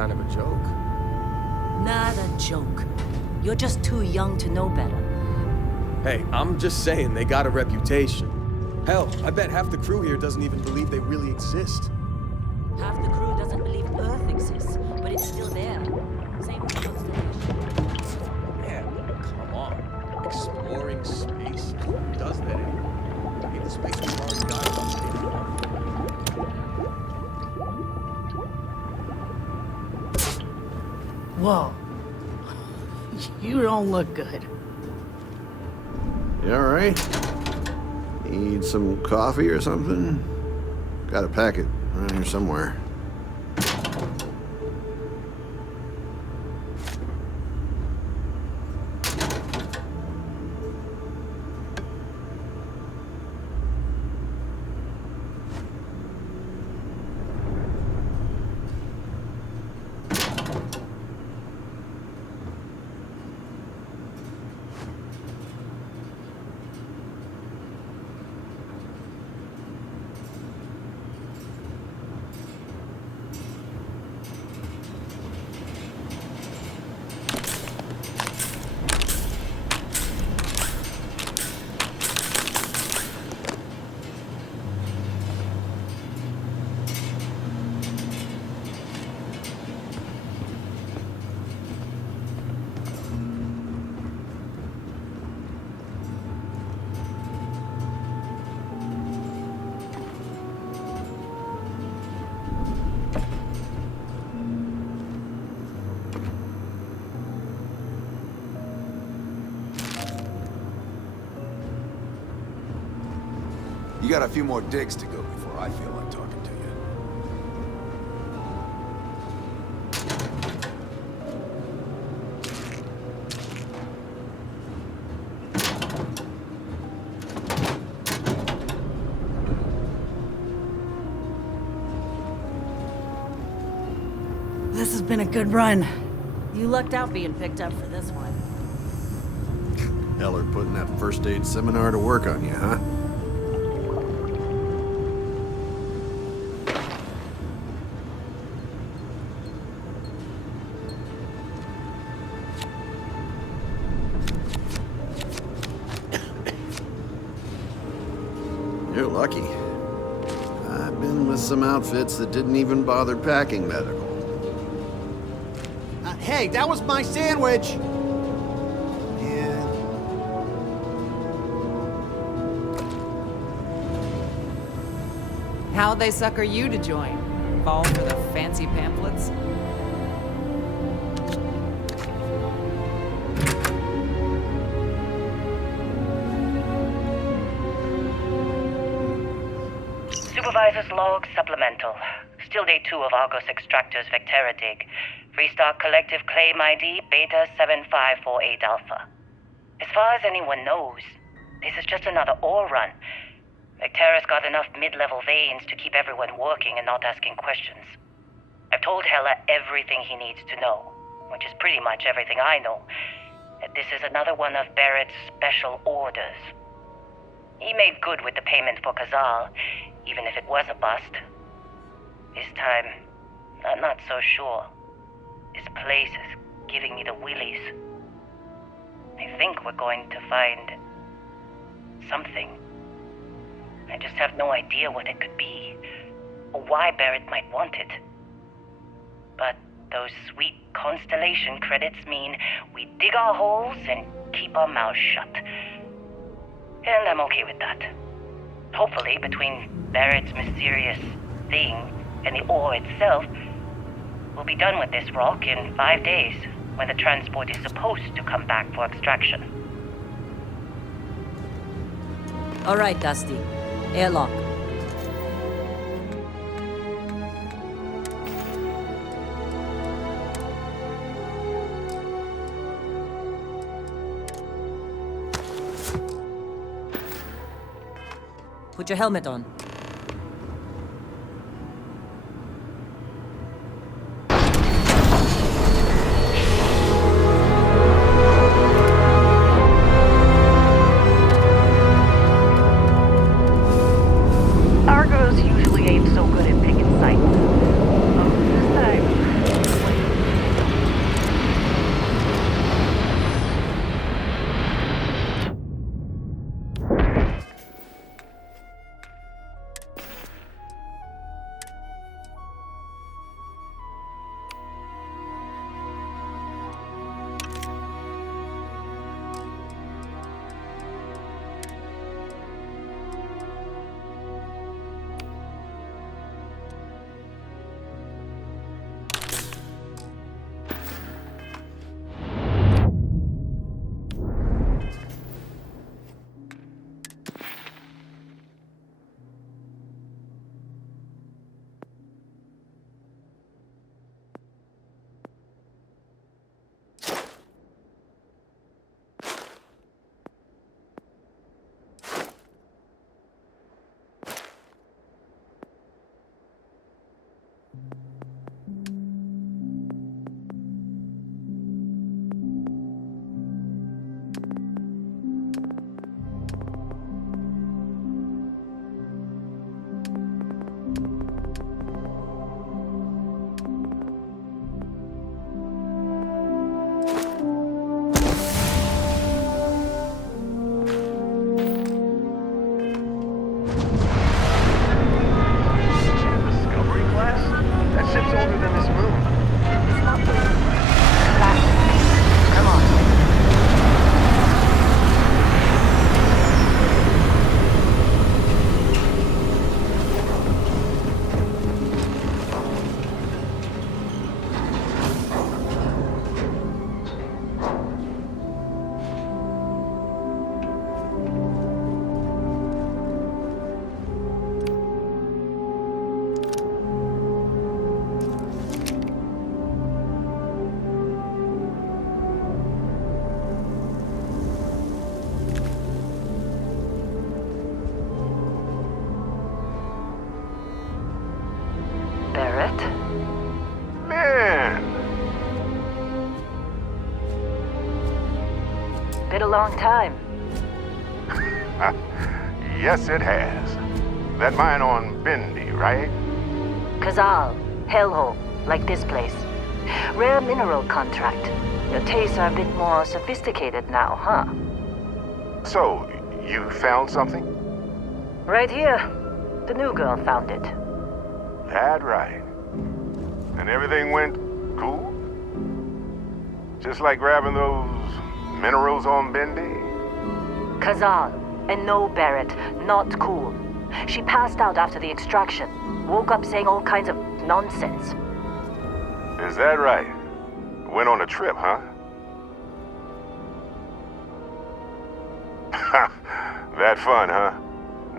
kind of a joke. Not a joke. You're just too young to know better. Hey, I'm just saying they got a reputation. Hell, I bet half the crew here doesn't even believe they really exist. Half the crew doesn't believe Earth exists, but it's still there. Same with the constellation. Man, come on. Exploring space? Who does that anymore? I mean, the space we've already got is big enough. Whoa. You don't look good. You alright? Need some coffee or something? Got a packet around here somewhere. You got a few more digs to go before I feel like talking to you. This has been a good run. You lucked out being picked up for this one. Heller putting that first aid seminar to work on you, huh? You're lucky. I've been with some outfits that didn't even bother packing medical. Hey, that was my sandwich! Yeah. How'd they sucker you to join? Fall for the fancy pamphlets? Supervisor's log supplemental. Still day 2 of Argos Extractor's Vectera dig. Freestar Collective Claim ID Beta 7548 Alpha. As far as anyone knows, this is just another ore run. Vectera's got enough mid-level veins to keep everyone working and not asking questions. I've told Heller everything he needs to know, which is pretty much everything I know. That this is another one of Barrett's special orders. He made good with the payment for Kazal, even if it was a bust. This time, I'm not so sure. This place is giving me the willies. I think we're going to find something. I just have no idea what it could be, or why Barrett might want it. But those sweet constellation credits mean we dig our holes and keep our mouths shut. And I'm okay with that. Hopefully, between Barrett's mysterious thing and the ore itself, we'll be done with this rock in 5 days, when the transport is supposed to come back for extraction. All right, Dusty. Airlock. Put your helmet on. Argos usually ain't so good at picking sites. So this time, Discovery class? That ship's older than this moon. It's not the classic. Come on. Barrett? Man! Been a long time. Yes, it has. That mine on Bendy, right? Kazal, hellhole, like this place. Rare mineral contract. Your tastes are a bit more sophisticated now, huh? So, you found something? Right here. The new girl found it. That right. And everything went cool? Just like grabbing those minerals on Bendy? Kazal, and no Barrett, not cool. She passed out after the extraction. Woke up saying all kinds of nonsense. Is that right? Went on a trip, huh? That fun, huh?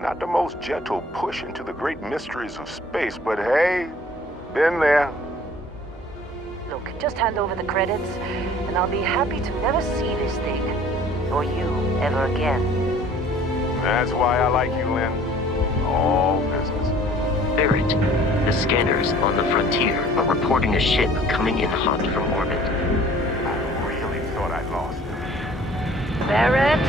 Not the most gentle push into the great mysteries of space, but hey, been there. Look, just hand over the credits, and I'll be happy to never see this thing, or you, ever again. That's why I like you, Lynn. All business. Barrett, the scanners on the frontier are reporting a ship coming in hot from orbit. I really thought I'd lost it. Barrett?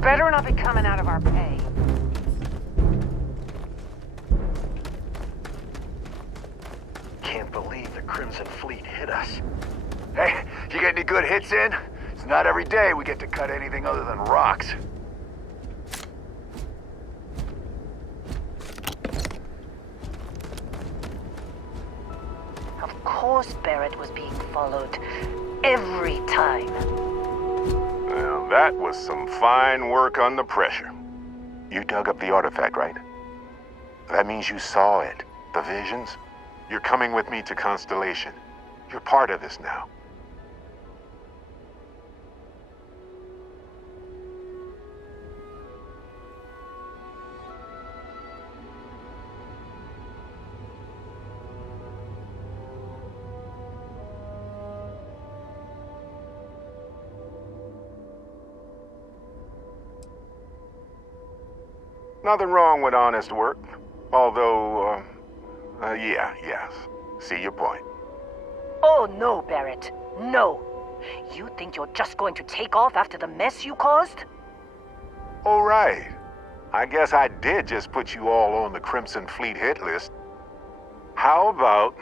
Better not be coming out of our pay. Can't believe the Crimson Fleet hit us. Hey, you get any good hits in? It's not every day we get to cut anything other than rocks. Of course Barrett was being followed. Every time. Well, that was some fine work under pressure. You dug up the artifact, right? That means you saw it. The visions? You're coming with me to Constellation. You're part of this now. Nothing wrong with honest work. Although, yes. See your point. Oh, no, Barrett. No. You think you're just going to take off after the mess you caused? Oh, right. I guess I did just put you all on the Crimson Fleet hit list. How about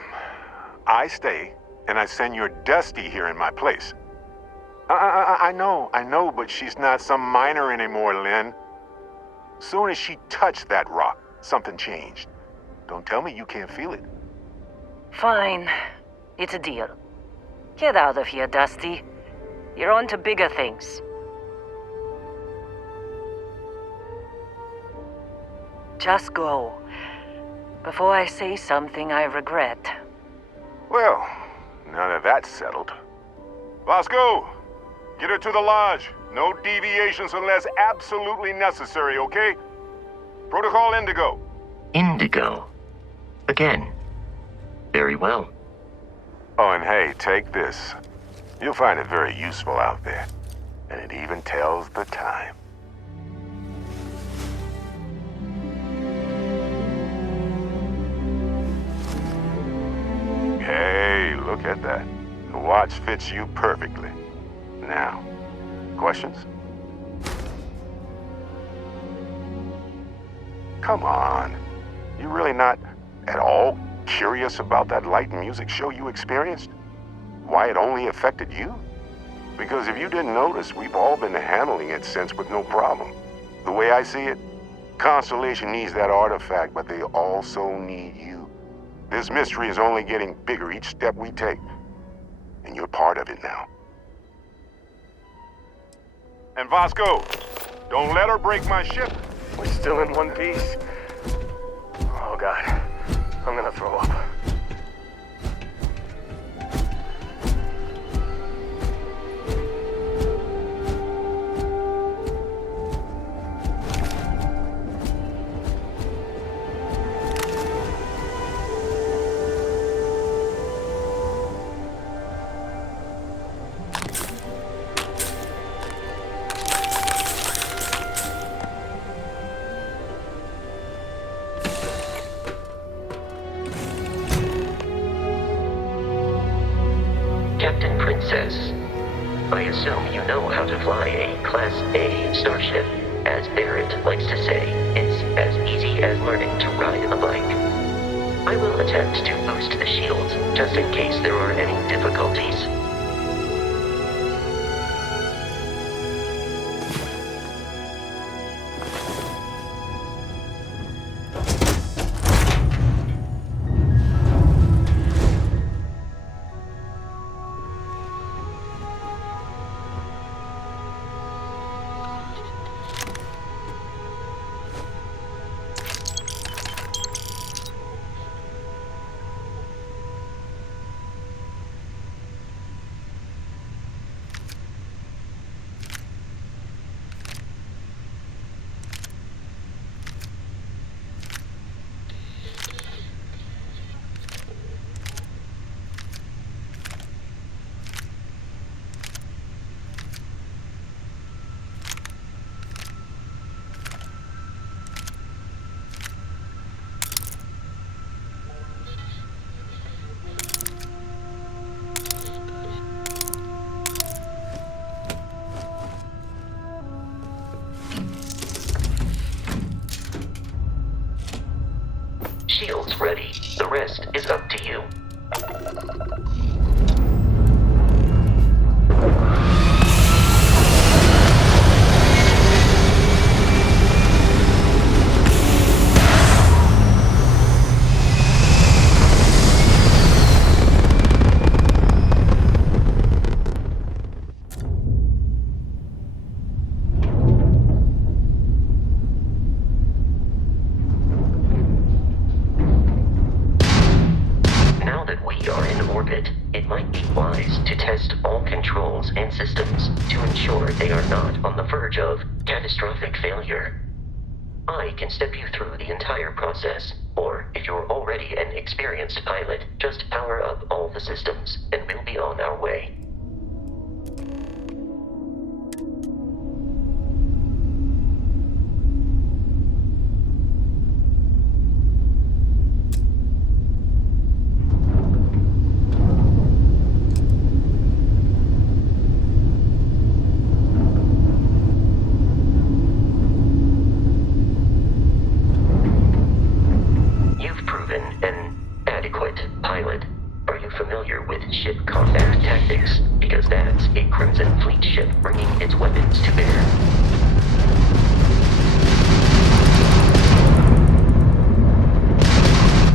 I stay and I send your Dusty here in my place? I know, but she's not some minor anymore, Lynn. Soon as she touched that rock, something changed. Don't tell me you can't feel it. Fine. It's a deal. Get out of here, Dusty. You're on to bigger things. Just go. Before I say something I regret. Well, now that that's settled. Vasco, get her to the lodge. No deviations unless absolutely necessary, okay? Protocol Indigo. Indigo. Again. Very well. Oh, and hey, take this. You'll find it very useful out there. And it even tells the time. Hey, look at that. The watch fits you perfectly. Now, questions? Come on. You really not at all curious about that light and music show you experienced? Why it only affected you? Because if you didn't notice, we've all been handling it since with no problem. The way I see it, Constellation needs that artifact, but they also need you. This mystery is only getting bigger each step we take. And you're part of it now. And Vasco, don't let her break my ship. We're still in one piece. Oh God, I'm gonna throw up. Captain Princess, I assume you know how to fly a Class A starship. As Barrett likes to say, it's as easy as learning to ride a bike. I will attempt to boost the shields, just in case there are any difficulties. Shields ready. The rest is up to you. It might be wise to test all controls and systems to ensure they are not on the verge of catastrophic failure. I can step you through the entire process, or if you're already an experienced pilot, just power up all the systems and we'll be on our way. familiar with ship combat tactics, because that's a Crimson Fleet ship bringing its weapons to bear.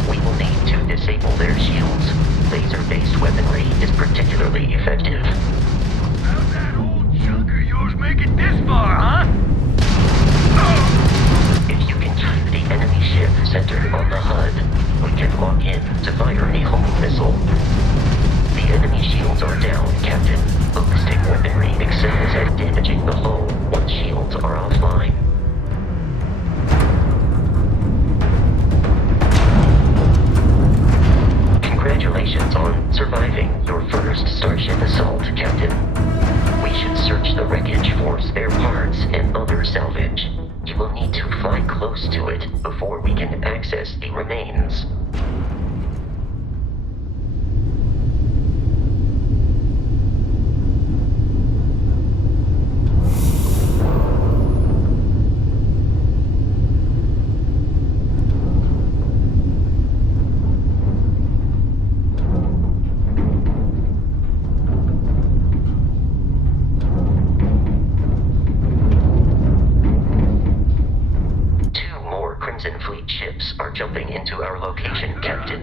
We will need to disable their shields. Laser-based weaponry is particularly effective. How's that old chunk of yours make it this far, huh? If you can keep the enemy ship centered on the HUD, we can lock in to fire a hull missile. The enemy shields are down, Captain. Ballistic weaponry excels at damaging the hull once shields are offline. Congratulations on surviving your first Starship assault, Captain. We should search the wreckage for spare parts and other salvage. You will need to fly close to it before we can access the remains. Crimson Fleet ships are jumping into our location, Captain.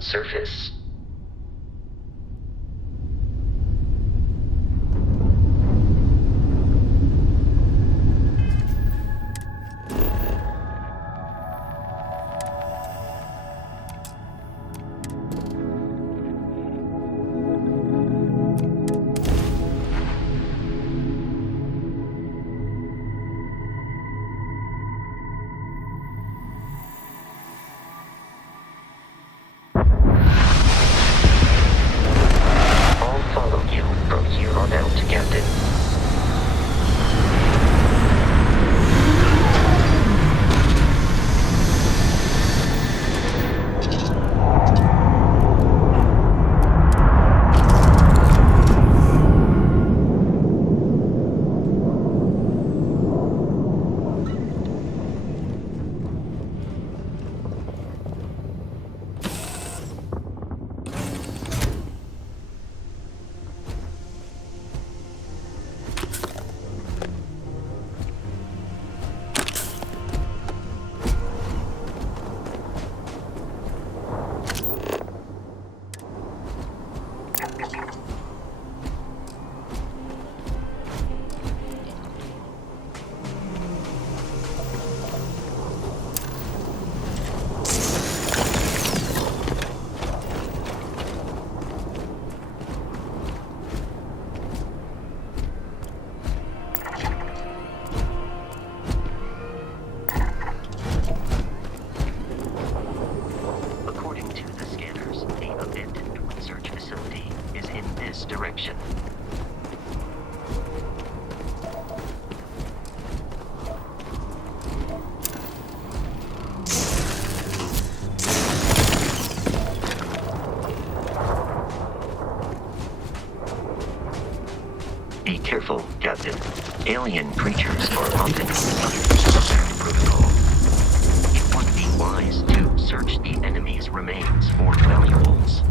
Surface. this direction. Be careful, Captain. Alien creatures are often subject protocol. It would be wise to search the enemy's remains for valuables.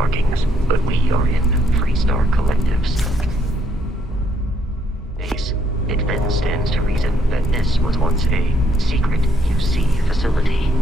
markings, but we are in Freestar Collectives. It then stands to reason that this was once a secret UC facility.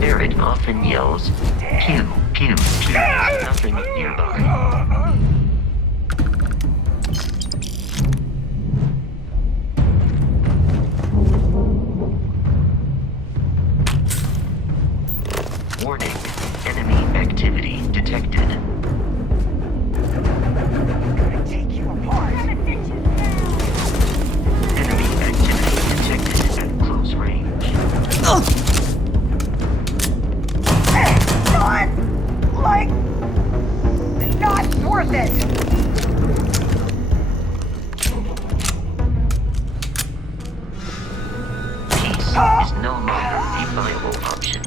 Barrett often yells, pew, pew, pew. Nothing nearby. Warning, enemy activity detected. Enemy activity detected at close range. Not worth it! Peace is no longer a viable option.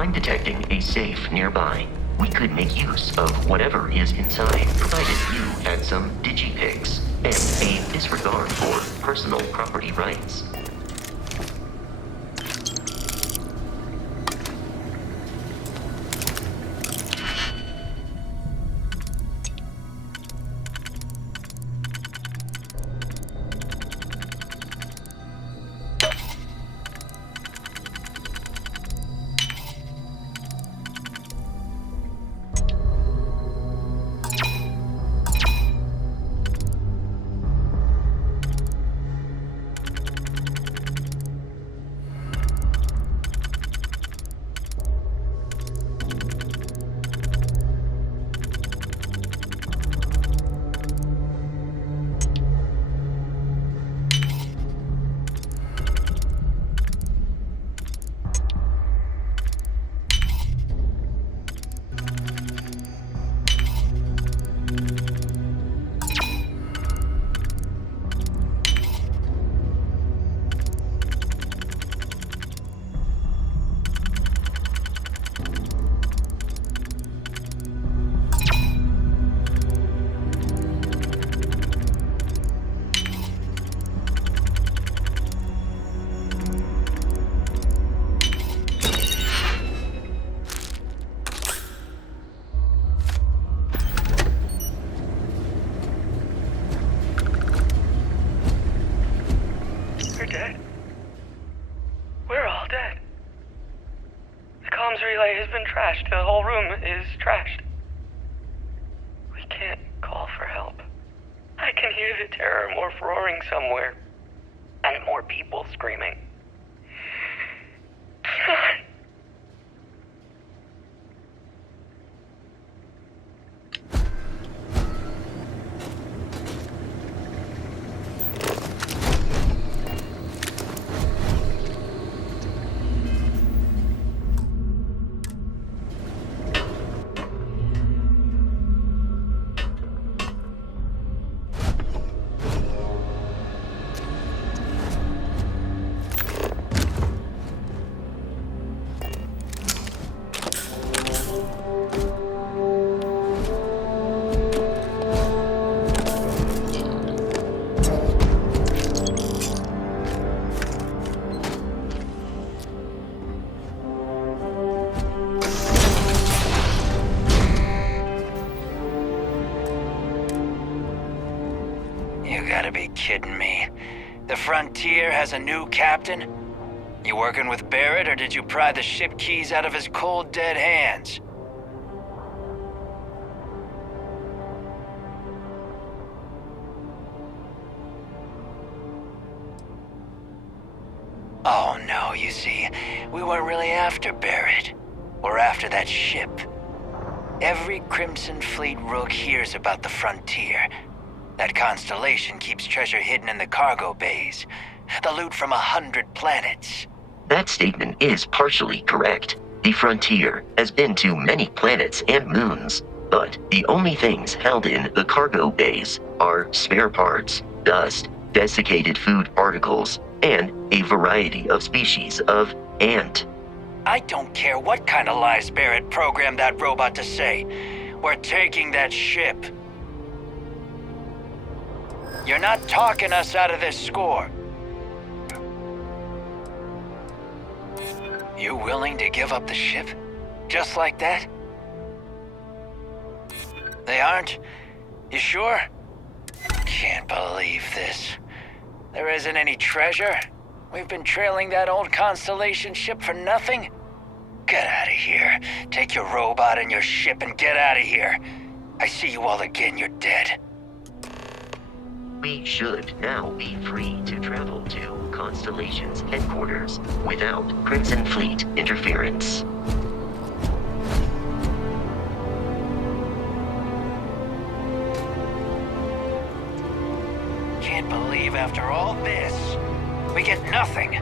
I'm detecting a safe nearby. We could make use of whatever is inside, provided you had some digipics and a disregard for personal property rights. We're dead. We're all dead. The comms relay has been trashed. The whole room is trashed. We can't call for help. I can hear the terror morph roaring somewhere. And more people screaming. God. You gotta be kidding me. The Frontier has a new captain? You working with Barrett, or did you pry the ship keys out of his cold, dead hands? Oh no, you see, we weren't really after Barrett. We're after that ship. Every Crimson Fleet rook hears about the Frontier. That constellation keeps treasure hidden in the cargo bays. The loot from 100 planets. That statement is partially correct. The Frontier has been to many planets and moons, but the only things held in the cargo bays are spare parts, dust, desiccated food particles, and a variety of species of ant. I don't care what kind of lies Barrett programmed that robot to say. We're taking that ship. You're not talking us out of this score. You willing to give up the ship? Just like that? They aren't? You sure? Can't believe this. There isn't any treasure? We've been trailing that old Constellation ship for nothing? Get out of here. Take your robot and your ship and get out of here. I see you all again, you're dead. We should now be free to travel to Constellation's headquarters without Crimson Fleet interference. Can't believe after all this, we get nothing.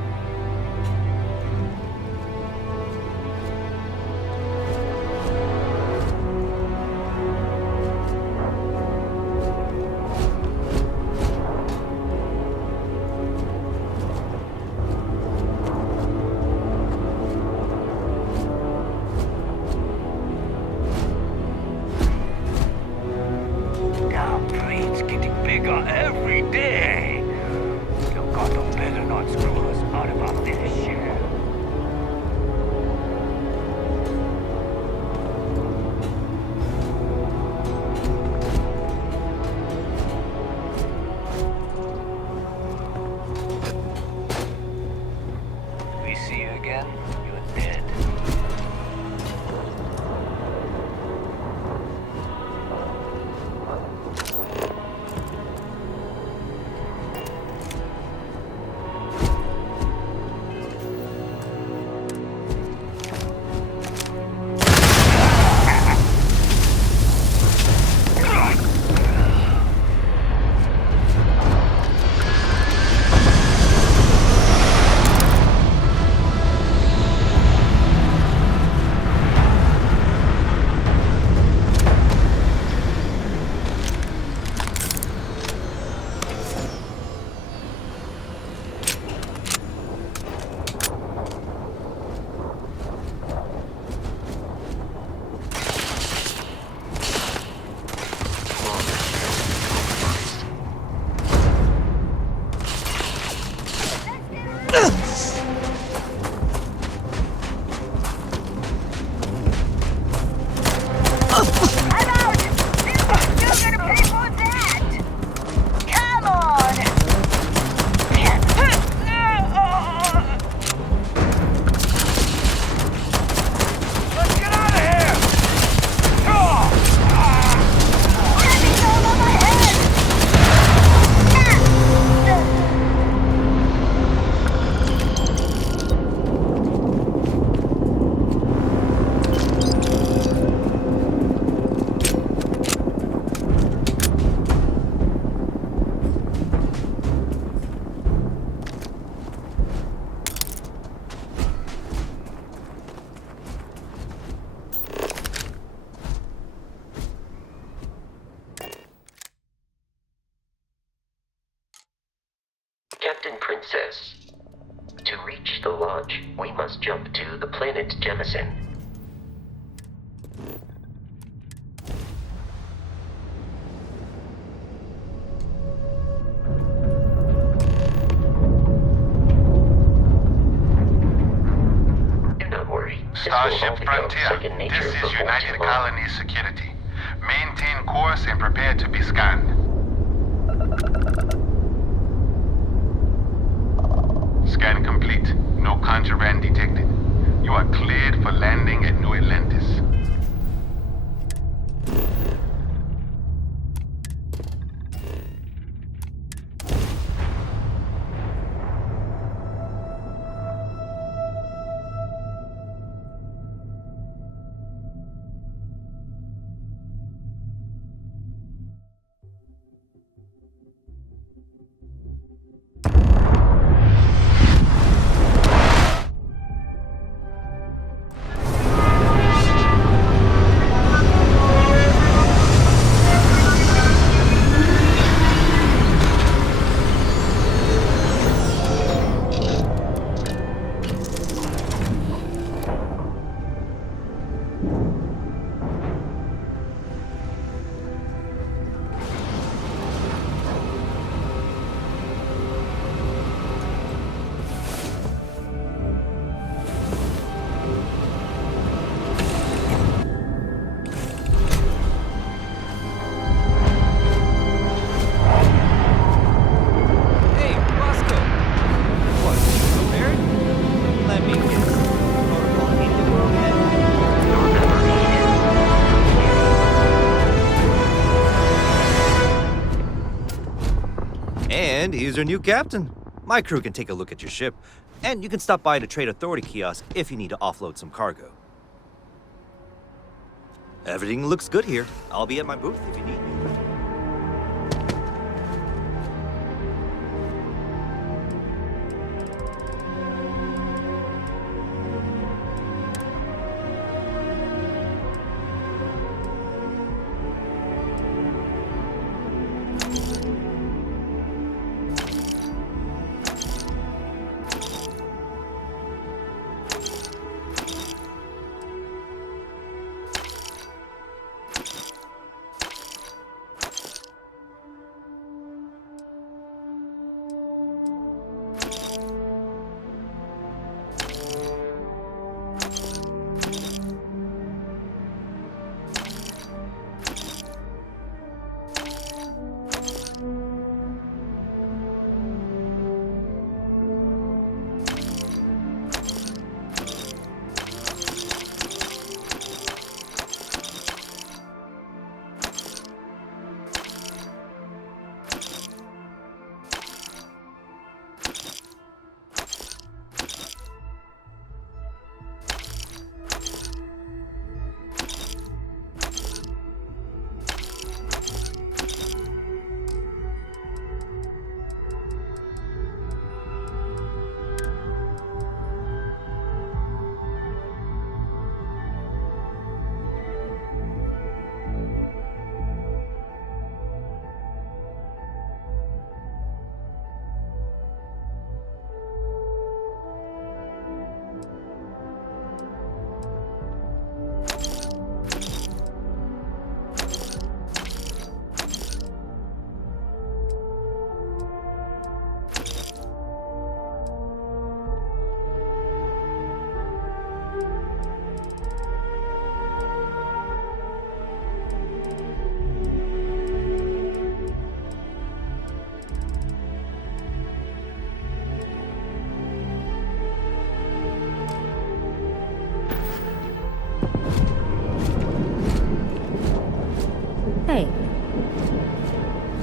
again, you're dead. Captain Princess, to reach the lodge, we must jump to the planet Jemison. Do not worry. Starship Frontier, this is United Colonies Security. Maintain course and prepare to be scanned. Scan complete. No contraband detected. You are cleared for landing at New Atlantis. And here's your new captain. My crew can take a look at your ship, and you can stop by the Trade Authority kiosk if you need to offload some cargo. Everything looks good here. I'll be at my booth if you need me.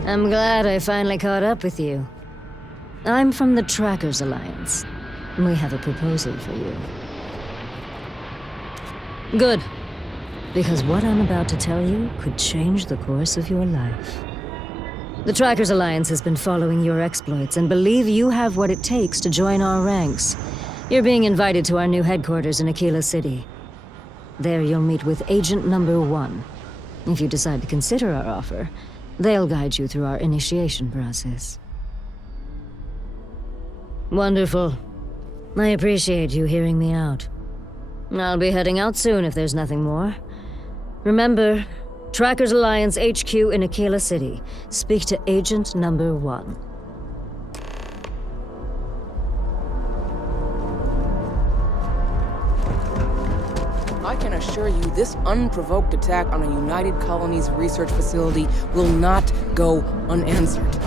I'm glad I finally caught up with you. I'm from the Trackers Alliance. We have a proposal for you. Good. Because what I'm about to tell you could change the course of your life. The Trackers Alliance has been following your exploits and believe you have what it takes to join our ranks. You're being invited to our new headquarters in Aquila City. There you'll meet with Agent Number 1. If you decide to consider our offer, they'll guide you through our initiation process. Wonderful. I appreciate you hearing me out. I'll be heading out soon if there's nothing more. Remember, Trackers Alliance HQ in Aquila City. Speak to Agent Number 1. I can assure you this unprovoked attack on a United Colonies research facility will not go unanswered.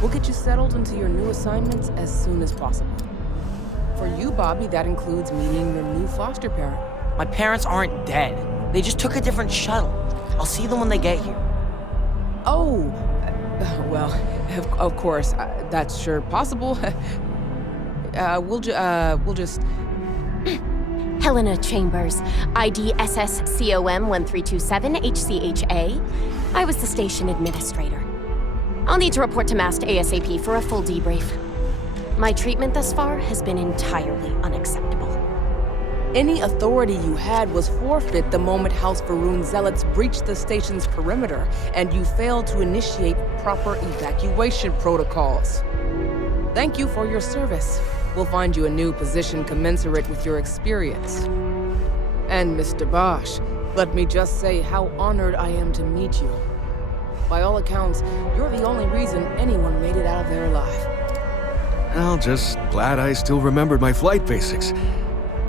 We'll get you settled into your new assignments as soon as possible. For you, Bobby, that includes meeting your new foster parent. My parents aren't dead. They just took a different shuttle. I'll see them when they get here. Oh, well, of course, that's sure possible. We'll just... Helena Chambers, ID SSCOM 1327 HCHA. I was the station administrator. I'll need to report to Mast ASAP for a full debrief. My treatment thus far has been entirely unacceptable. Any authority you had was forfeit the moment House Varun zealots breached the station's perimeter, and you failed to initiate proper evacuation protocols. Thank you for your service. We'll find you a new position commensurate with your experience. And Mr. Bosch, let me just say how honored I am to meet you. By all accounts, you're the only reason anyone made it out of there alive. Well, just glad I still remembered my flight basics.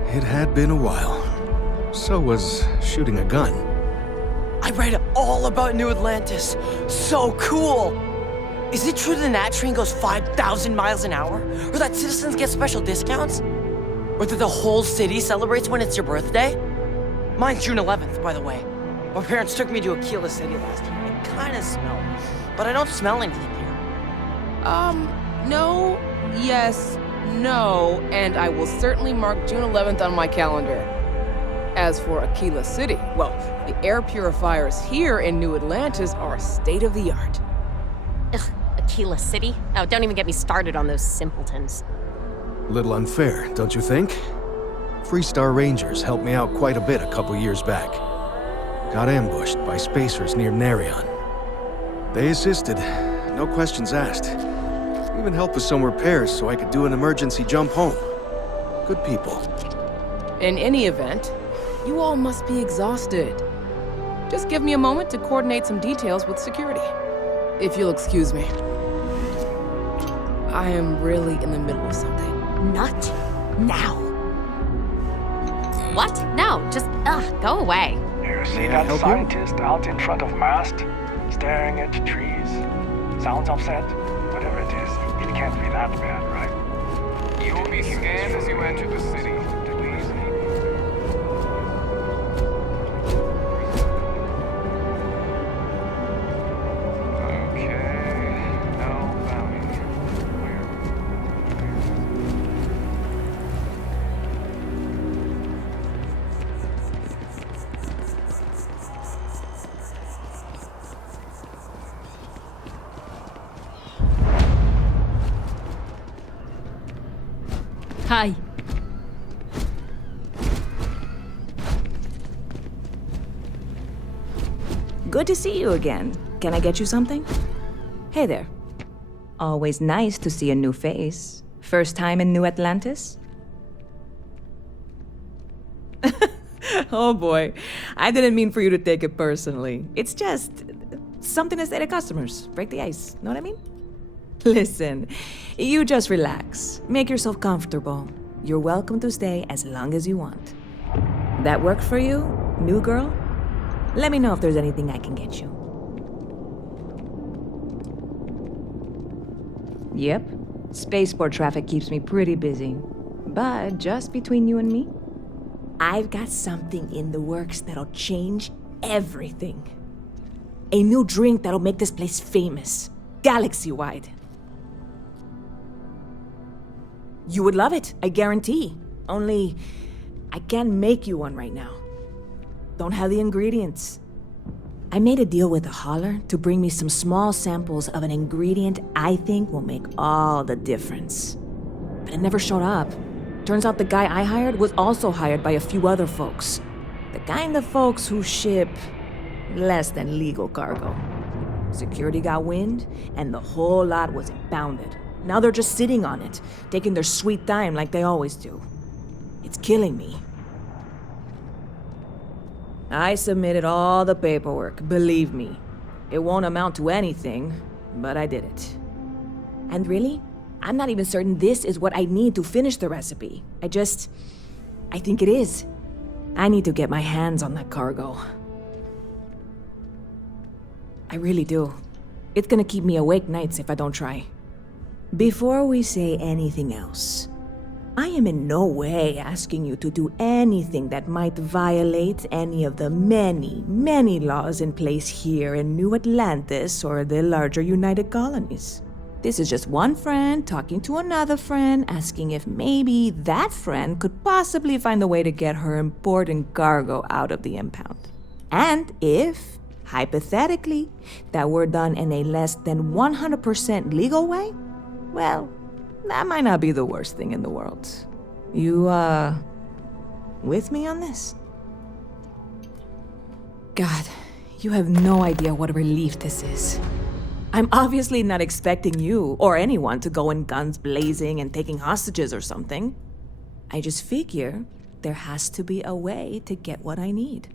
It had been a while. So was shooting a gun. I read all about New Atlantis. So cool! Is it true the Nat train goes 5,000 miles an hour? Or that citizens get special discounts? Or that the whole city celebrates when it's your birthday? Mine's June 11th, by the way. My parents took me to Aquila City last year. It kinda smelled, but I don't smell anything here. No, yes, no, and I will certainly mark June 11th on my calendar. As for Aquila City, well, the air purifiers here in New Atlantis are state-of-the-art. Ugh, Aquila City? Oh, don't even get me started on those simpletons. Little unfair, don't you think? Freestar Rangers helped me out quite a bit a couple years back. Got ambushed by spacers near Narion. They assisted, no questions asked. Even helped with some repairs so I could do an emergency jump home. Good people. In any event, you all must be exhausted. Just give me a moment to coordinate some details with security. If you'll excuse me. I am really in the middle of something. Not now. What? No, just, go away. You see that scientist out in front of Mast, staring at the trees? Sounds upset? Whatever it is, it can't be that bad, right? You will be scanned as you enter the city. Please. Hi. Good to see you again. Can I get you something? Hey there. Always nice to see a new face. First time in New Atlantis? Oh boy. I didn't mean for you to take it personally. It's just something to say to customers. Break the ice. Know what I mean? Listen, you just relax. Make yourself comfortable. You're welcome to stay as long as you want. That work for you, new girl? Let me know if there's anything I can get you. Yep, spaceport traffic keeps me pretty busy. But just between you and me, I've got something in the works that'll change everything. A new drink that'll make this place famous. Galaxy-wide. You would love it, I guarantee. Only, I can't make you one right now. Don't have the ingredients. I made a deal with a hauler to bring me some small samples of an ingredient I think will make all the difference. But it never showed up. Turns out the guy I hired was also hired by a few other folks. The kind of folks who ship less than legal cargo. Security got wind, and the whole lot was impounded. Now they're just sitting on it, taking their sweet time like they always do. It's killing me. I submitted all the paperwork, believe me. It won't amount to anything, but I did it. And really, I'm not even certain this is what I need to finish the recipe. I think it is. I need to get my hands on that cargo. I really do. It's gonna keep me awake nights if I don't try. Before we say anything else, I am in no way asking you to do anything that might violate any of the many, many laws in place here in New Atlantis or the larger United Colonies. This is just one friend talking to another friend, asking if maybe that friend could possibly find a way to get her important cargo out of the impound. And if, hypothetically, that were done in a less than 100% legal way, well, that might not be the worst thing in the world. You, with me on this? God, you have no idea what a relief this is. I'm obviously not expecting you or anyone to go in guns blazing and taking hostages or something. I just figure there has to be a way to get what I need.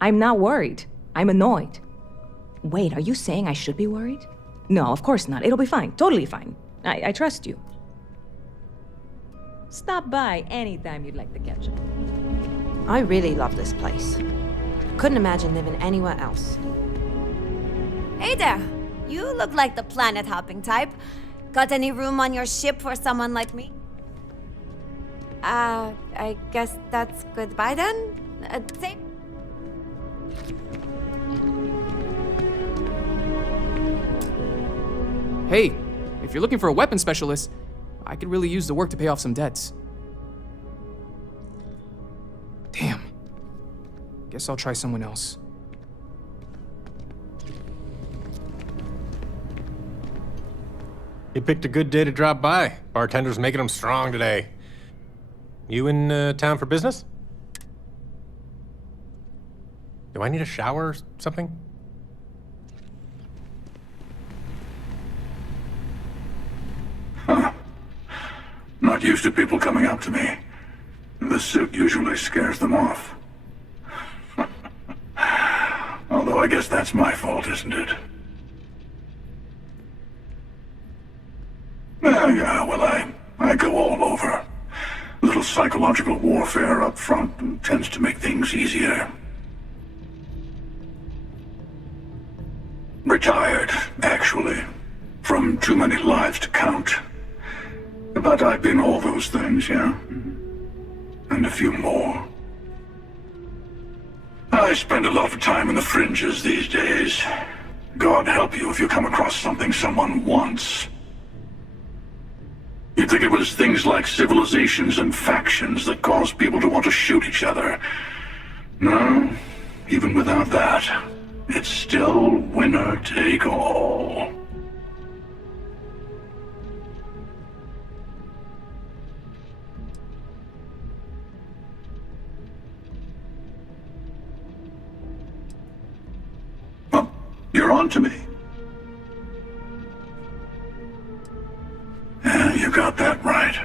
I'm not worried. I'm annoyed. Wait, are you saying I should be worried? No, of course not. It'll be fine. Totally fine. I trust you. Stop by anytime you'd like to catch up. I really love this place. Couldn't imagine living anywhere else. Hey there! You look like the planet-hopping type. Got any room on your ship for someone like me? I guess that's goodbye then? Say... Hey, if you're looking for a weapon specialist, I could really use the work to pay off some debts. Damn. Guess I'll try someone else. You picked a good day to drop by. Bartender's making them strong today. You in town for business? Do I need a shower or something? Not used to people coming up to me. The suit usually scares them off. Although I guess that's my fault, isn't it? Yeah, well, I go all over. A little psychological warfare up front tends to make things easier. Retired, actually. From too many lives to count. But I've been all those things, yeah? And a few more. I spend a lot of time in the fringes these days. God help you if you come across something someone wants. You'd think it was things like civilizations and factions that cause people to want to shoot each other. No, even without that, it's still winner take all. Oh, you're on to me. Yeah, you got that right.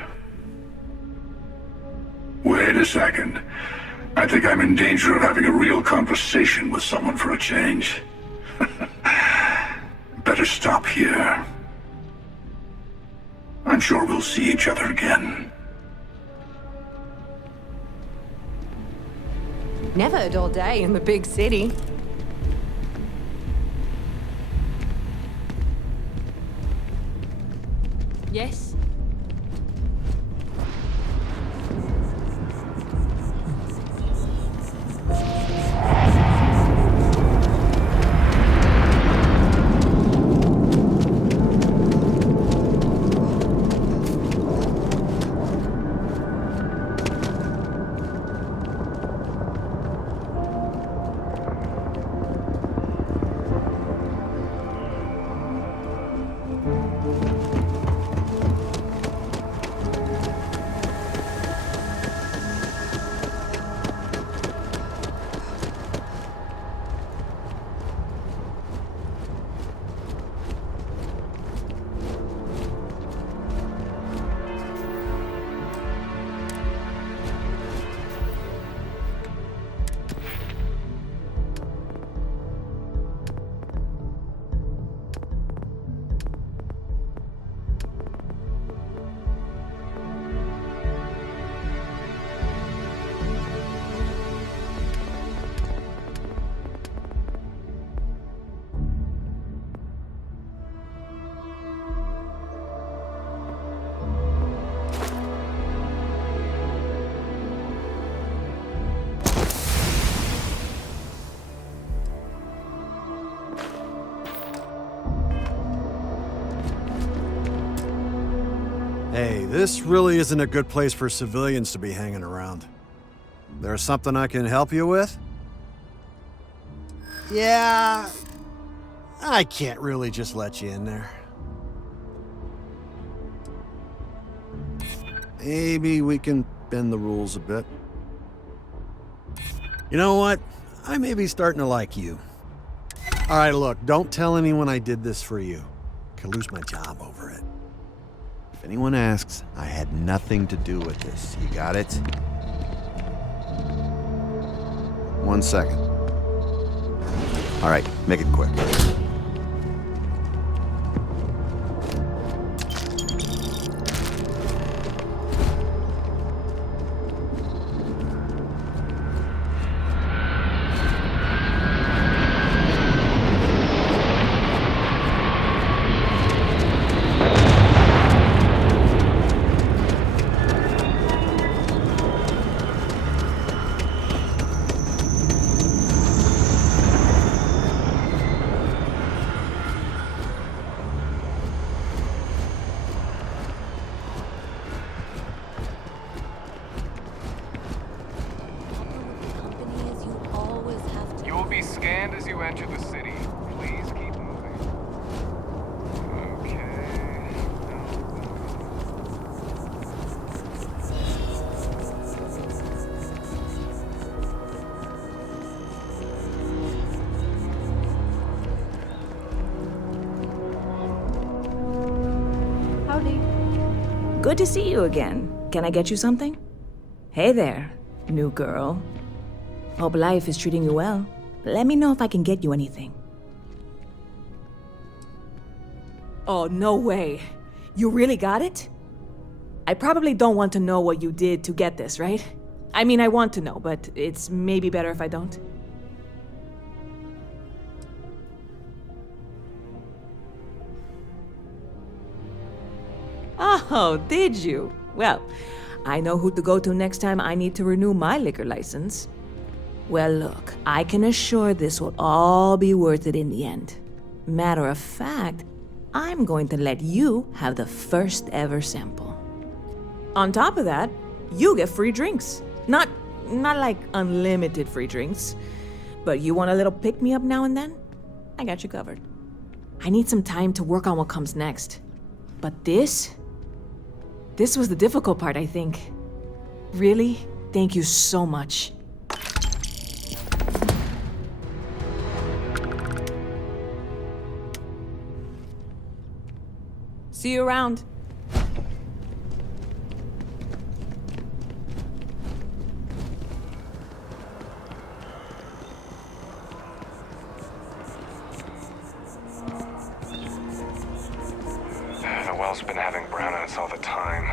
Wait a second. I think I'm in danger of having a real conversation with someone for a change. Better stop here. I'm sure we'll see each other again. Never a dull day in the big city. Yes? Hey, this really isn't a good place for civilians to be hanging around. There's something I can help you with? Yeah, I can't really just let you in there. Maybe we can bend the rules a bit. You know what? I may be starting to like you. All right, look, don't tell anyone I did this for you. Could lose my job over it. If anyone asks, I had nothing to do with this. You got it? 1 second. All right, make it quick. You will be scanned as you enter the city. Please keep moving. Okay. Howdy. Good to see you again. Can I get you something? Hey there, new girl. Hope life is treating you well. Let me know if I can get you anything. Oh, no way. You really got it? I probably don't want to know what you did to get this, right? I mean, I want to know, but it's maybe better if I don't. Oh, did you? Well, I know who to go to next time I need to renew my liquor license. Well, look, I can assure this will all be worth it in the end. Matter of fact, I'm going to let you have the first ever sample. On top of that, you get free drinks. Not like unlimited free drinks, but you want a little pick-me-up now and then? I got you covered. I need some time to work on what comes next. But this was the difficult part, I think. Really, thank you so much. See you around. The well's been having brownouts all the time.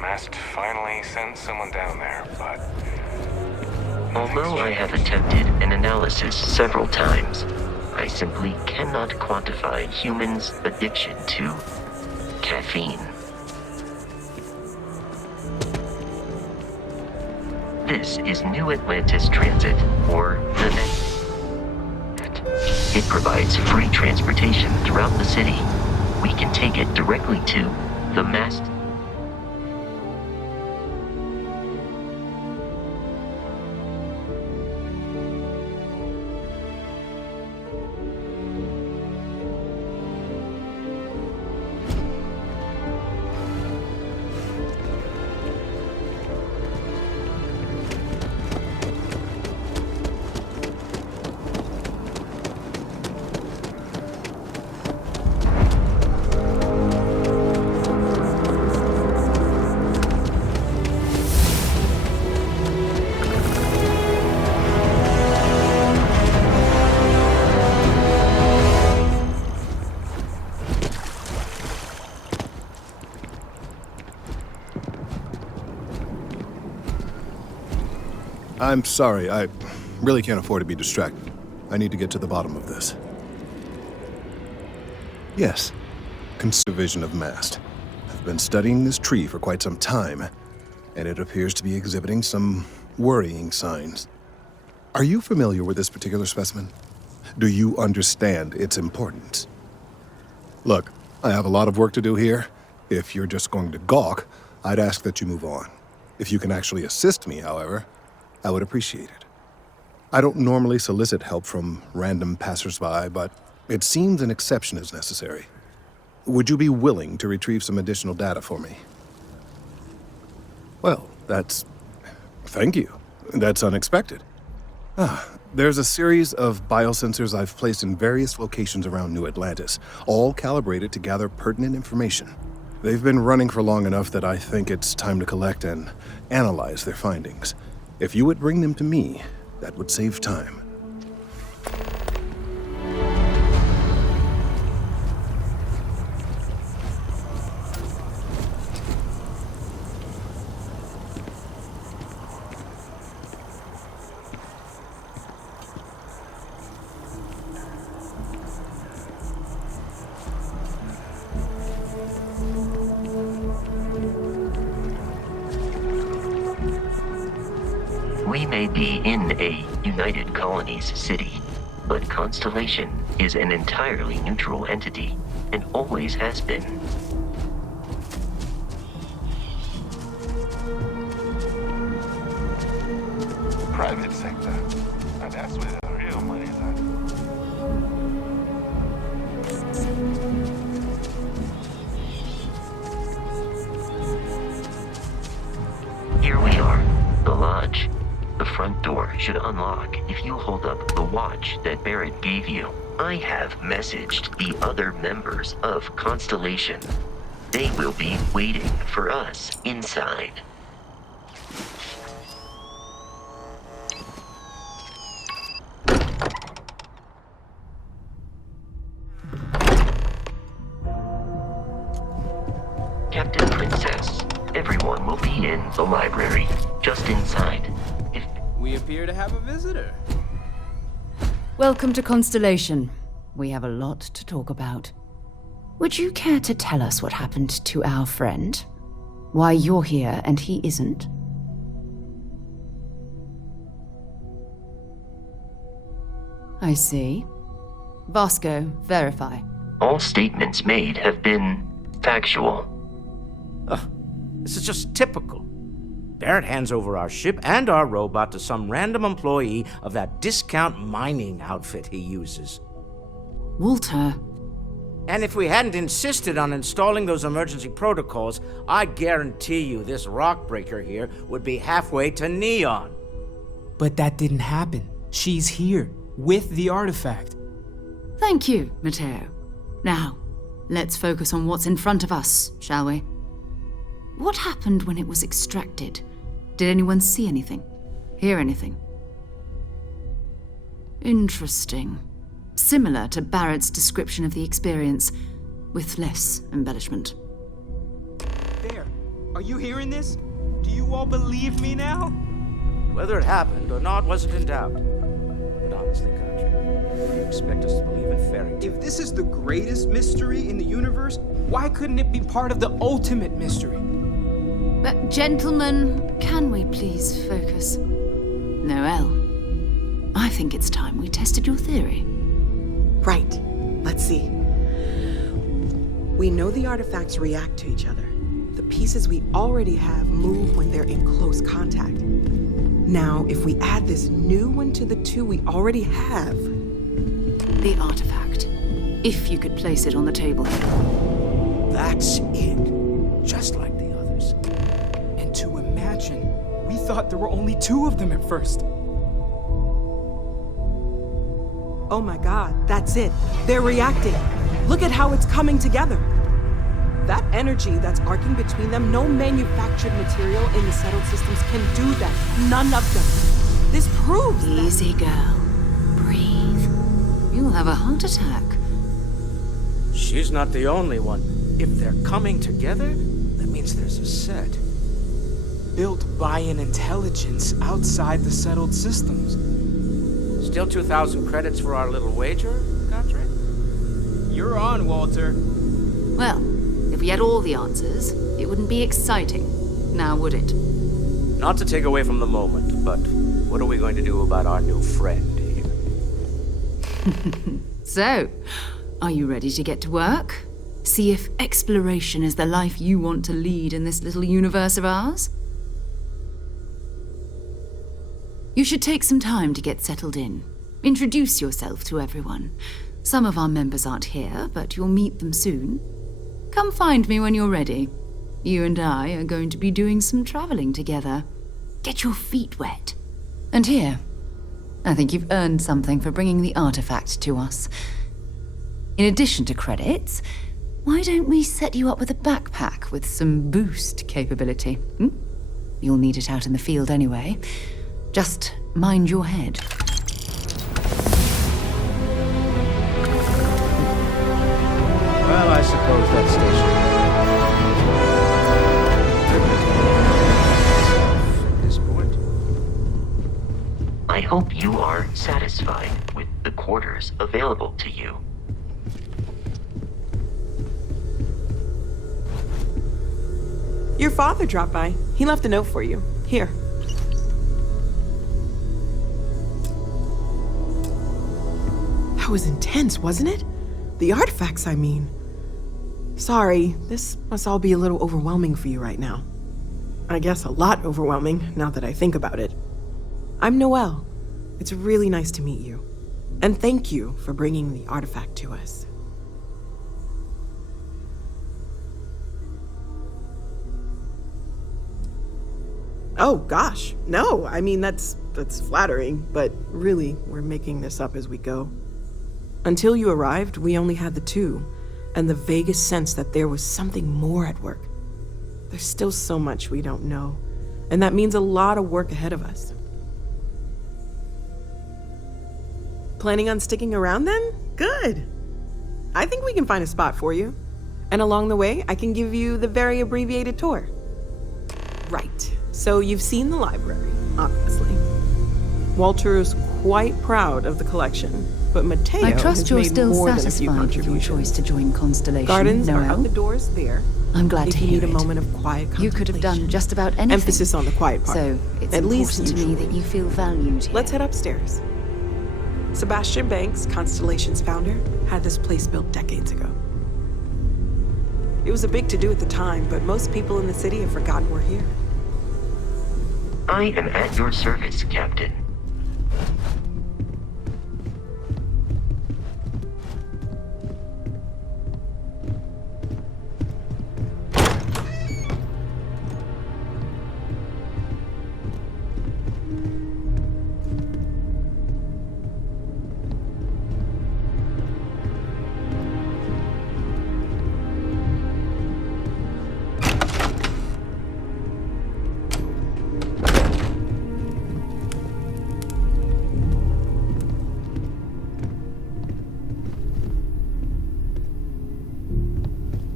Mast finally sent someone down there, but... Although I have attempted an analysis several times, I simply cannot quantify humans' addiction to caffeine. This is New Atlantis Transit, or the NET. It provides free transportation throughout the city. We can take it directly to the mast. I'm sorry, I really can't afford to be distracted. I need to get to the bottom of this. Yes, division of mast. I've been studying this tree for quite some time, and it appears to be exhibiting some worrying signs. Are you familiar with this particular specimen? Do you understand its importance? Look, I have a lot of work to do here. If you're just going to gawk, I'd ask that you move on. If you can actually assist me, however, I would appreciate it. I don't normally solicit help from random passersby, but it seems an exception is necessary. Would you be willing to retrieve some additional data for me? Well, thank you. That's unexpected. There's a series of biosensors I've placed in various locations around New Atlantis, all calibrated to gather pertinent information. They've been running for long enough that I think it's time to collect and analyze their findings. If you would bring them to me, that would save time. We may be in a United Colonies city, but Constellation is an entirely neutral entity, and always has been. Private sector. Now that's where the real money's at. Here we are, the lodge. The front door should unlock if you hold up the watch that Barrett gave you. I have messaged the other members of Constellation. They will be waiting for us inside. Captain Princess, everyone will be in the library, just inside. We appear to have a visitor. Welcome to Constellation. We have a lot to talk about. Would you care to tell us what happened to our friend? Why you're here and he isn't? I see. Vasco, verify. All statements made have been factual. This is just typical. Barrett hands over our ship and our robot to some random employee of that discount mining outfit he uses. Walter. And if we hadn't insisted on installing those emergency protocols, I guarantee you this rock breaker here would be halfway to Neon. But that didn't happen. She's here, with the artifact. Thank you, Matteo. Now, let's focus on what's in front of us, shall we? What happened when it was extracted? Did anyone see anything? Hear anything? Interesting. Similar to Barrett's description of the experience, with less embellishment. There. Are you hearing this? Do you all believe me now? Whether it happened or not wasn't in doubt. But honestly, Kadri, you expect us to believe in fairy tales? If this is the greatest mystery in the universe, why couldn't it be part of the ultimate mystery? But gentlemen, can we please focus? Noelle, I think it's time we tested your theory. Right. Let's see. We know the artifacts react to each other. The pieces we already have move when they're in close contact. Now, if we add this new one to the two we already have... The artifact. If you could place it on the table here. That's it. Just like the others. And to imagine, we thought there were only 2 of them at first. Oh my god, that's it. They're reacting. Look at how it's coming together. That energy that's arcing between them, no manufactured material in the settled systems can do that. None of them. This proves Easy, girl. Breathe. You'll have a heart attack. She's not the only one. If they're coming together, that means there's a set. Built by an intelligence outside the settled systems. Still 2,000 credits for our little wager, Kadri? You're on, Walter. Well, if we had all the answers, it wouldn't be exciting. Now, would it? Not to take away from the moment, but what are we going to do about our new friend here? So, are you ready to get to work? See if exploration is the life you want to lead in this little universe of ours? You should take some time to get settled in. Introduce yourself to everyone. Some of our members aren't here, but you'll meet them soon. Come find me when you're ready. You and I are going to be doing some traveling together. Get your feet wet. And here, I think you've earned something for bringing the artifact to us. In addition to credits, why don't we set you up with a backpack with some boost capability? You'll need it out in the field anyway. Just mind your head. Well, I suppose that station. At this point. I hope you are satisfied with the quarters available to you. Your father dropped by. He left a note for you. Here. That was intense, wasn't it? The artifacts, I mean. Sorry, this must all be a little overwhelming for you right now. I guess a lot overwhelming, now that I think about it. I'm Noelle. It's really nice to meet you. And thank you for bringing the artifact to us. Oh, gosh. No, I mean, that's flattering, but really, we're making this up as we go. Until you arrived, we only had the two, and the vaguest sense that there was something more at work. There's still so much we don't know, and that means a lot of work ahead of us. Planning on sticking around then? Good. I think we can find a spot for you. And along the way, I can give you the very abbreviated tour. Right. So you've seen the library, obviously. Walter is quite proud of the collection, but Mateo I trust has you're made still more than a few satisfied with your contributions. choice to join Constellation, Gardens are Noelle. out the doors there. I'm glad if to you hear need a it. moment of quiet contemplation. You could have done just about anything. Emphasis on the quiet part. So it's at important least to me that you feel valued here. Let's head upstairs. Sebastian Banks, Constellation's founder, had this place built decades ago. It was a big to-do at the time, but most people in the city have forgotten we're here. I am at your service, Captain.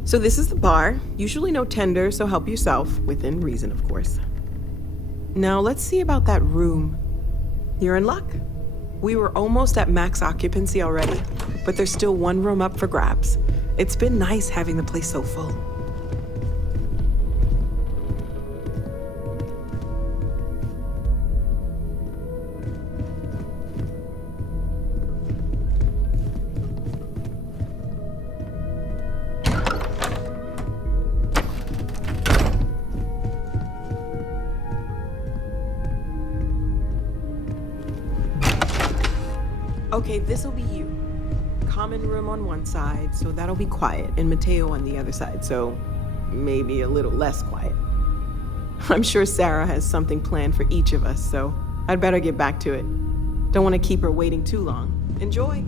So this is the bar. Usually no tender, so help yourself, within reason, of course. Now let's see about that room. You're in luck. We were almost at max occupancy already, but there's still one room up for grabs. It's been nice having the place so full. Okay, this'll be you. Common room on one side, so that'll be quiet, and Mateo on the other side, so maybe a little less quiet. I'm sure Sarah has something planned for each of us, so I'd better get back to it. Don't want to keep her waiting too long. Enjoy.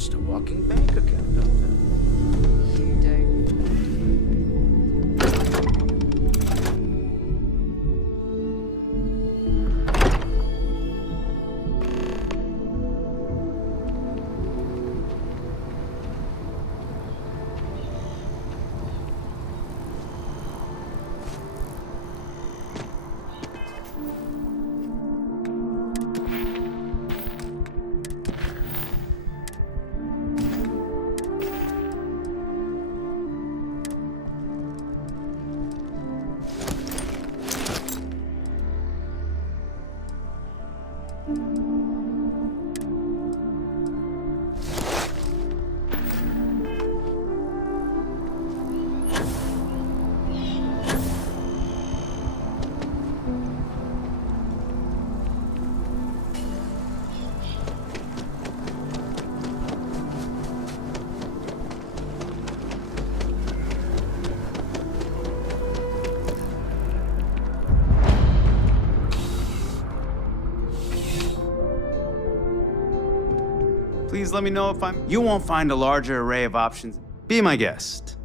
just a walking bank account, don't I? You do. Please let me know if I'm... You won't find a larger array of options. Be my guest.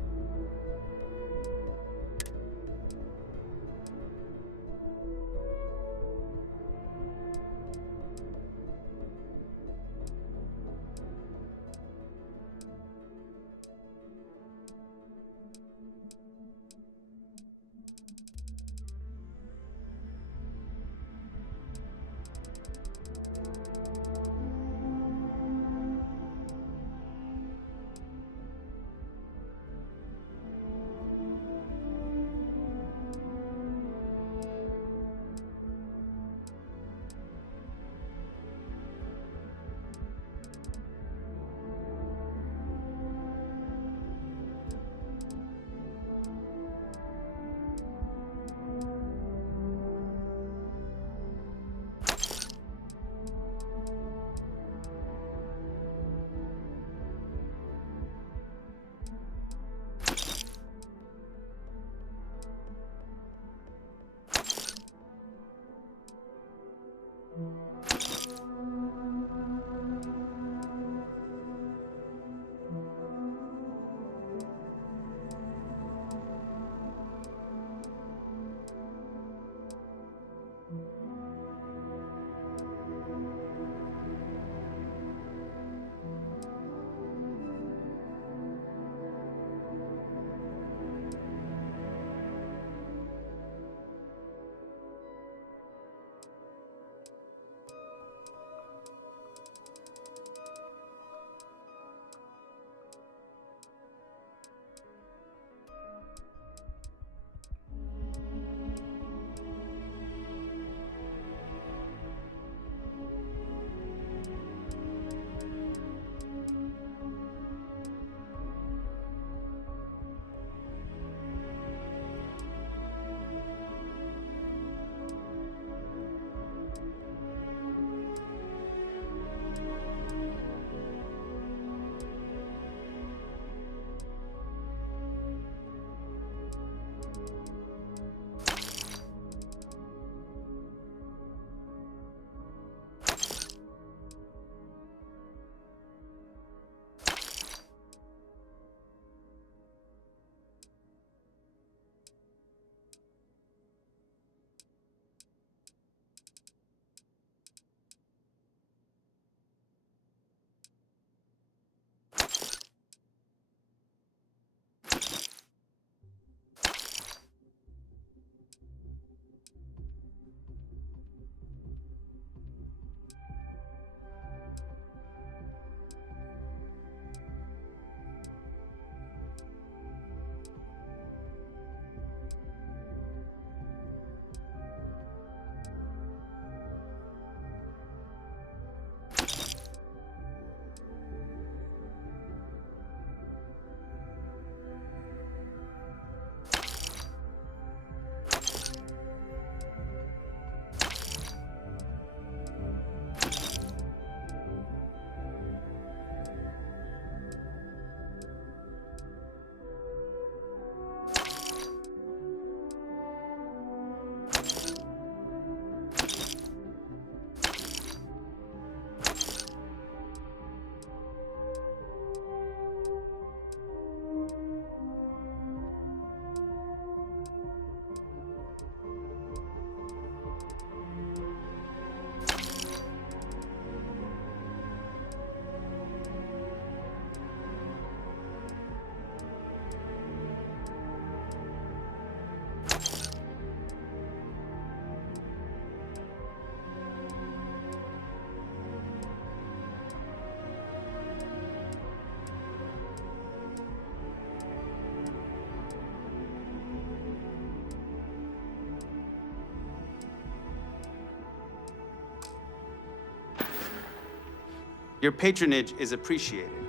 Your patronage is appreciated.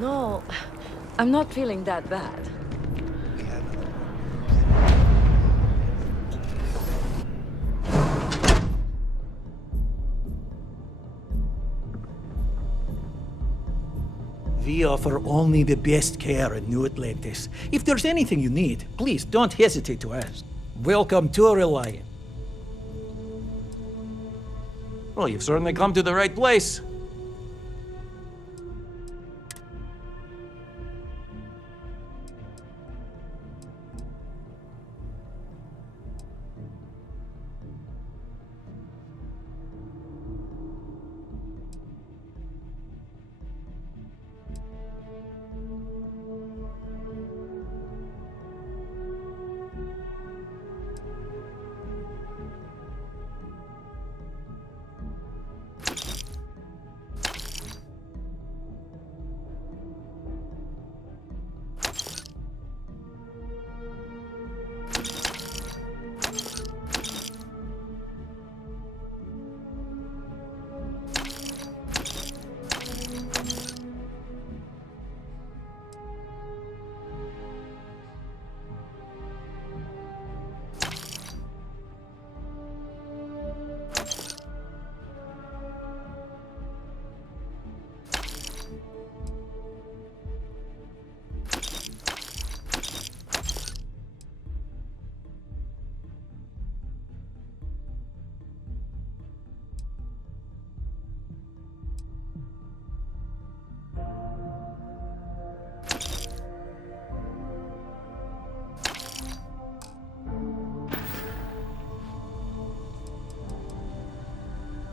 No, I'm not feeling that bad. We offer only the best care in New Atlantis. If there's anything you need, please don't hesitate to ask. Welcome to Reliant. Well, you've certainly come to the right place.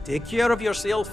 Take care of yourself.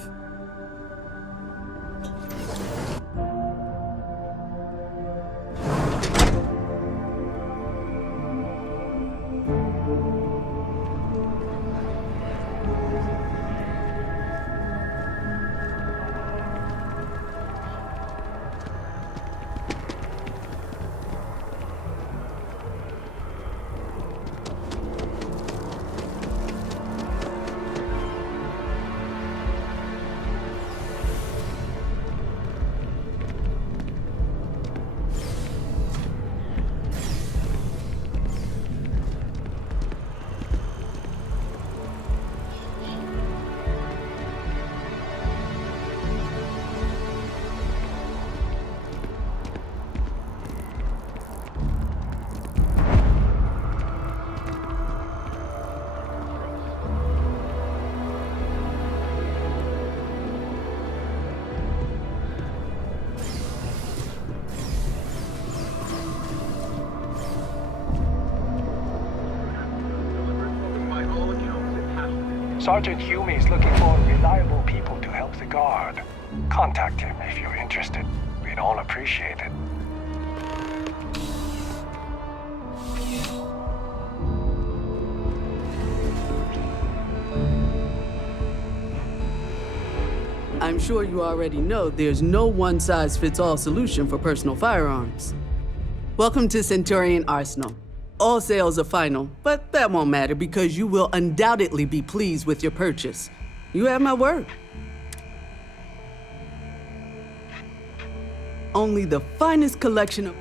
Sergeant Hume is looking for reliable people to help the guard. Contact him if you're interested. We'd all appreciate it. I'm sure you already know there's no one-size-fits-all solution for personal firearms. Welcome to Centurion Arsenal. All sales are final, but that won't matter because you will undoubtedly be pleased with your purchase. You have my word. Only the finest collection of...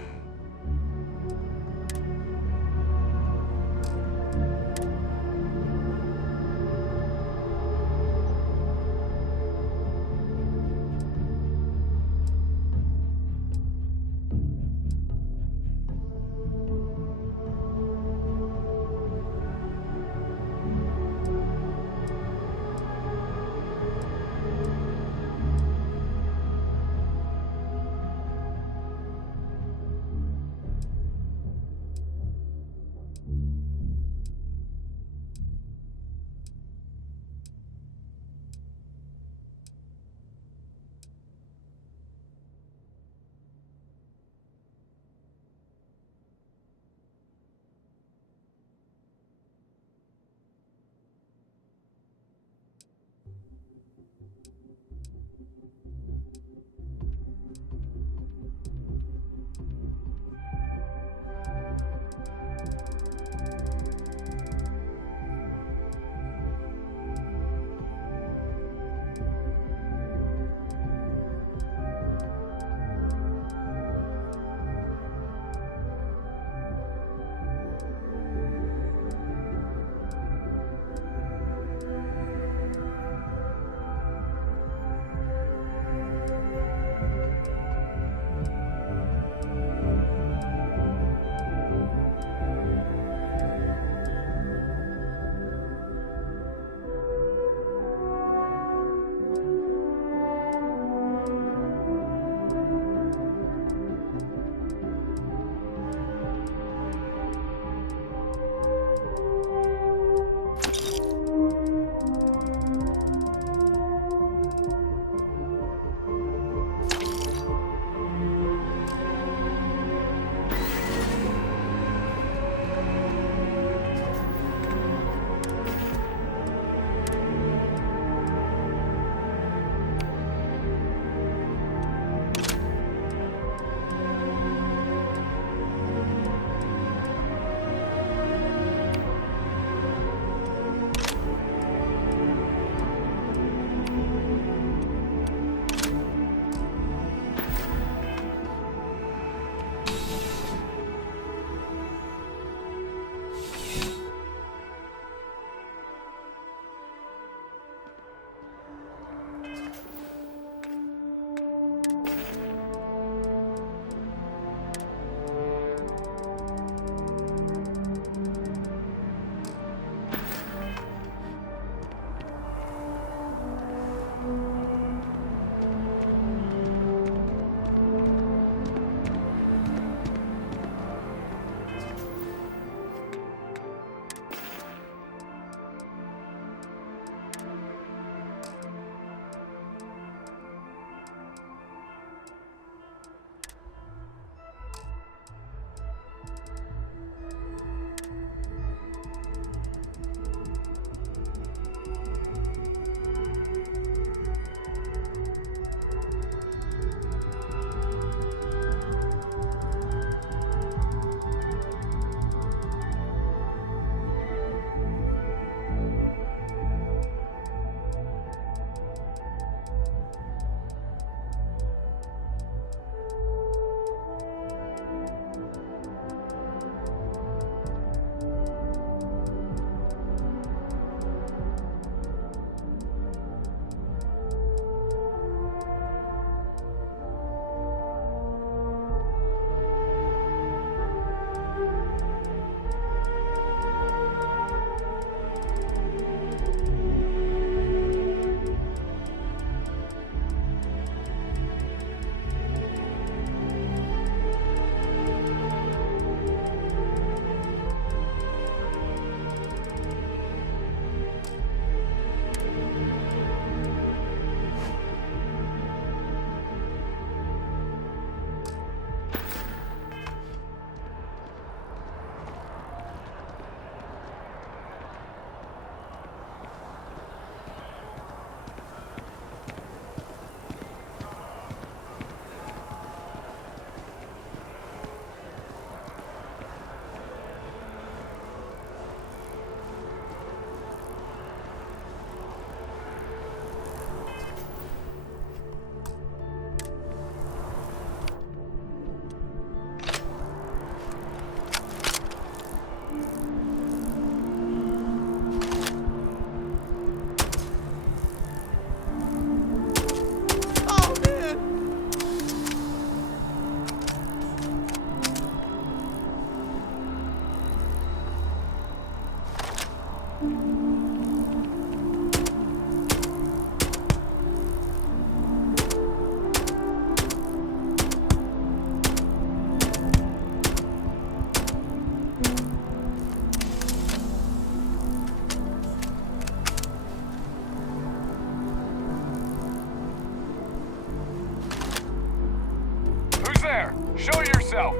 there! Show yourself!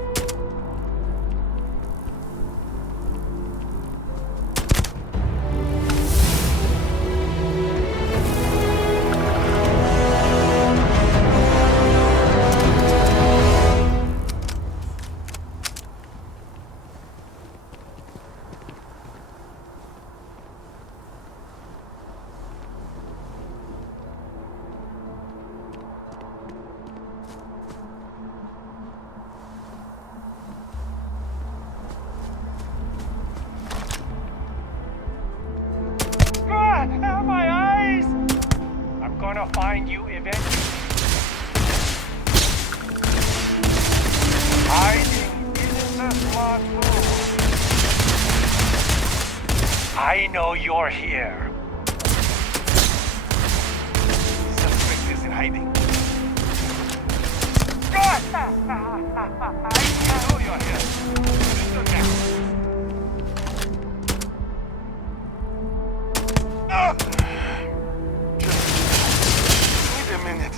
My eyes! I'm gonna find you eventually. Hiding isn't a smart move. I know you're here. Suspect is in hiding. I know you're here. Listen now. Just wait a minute.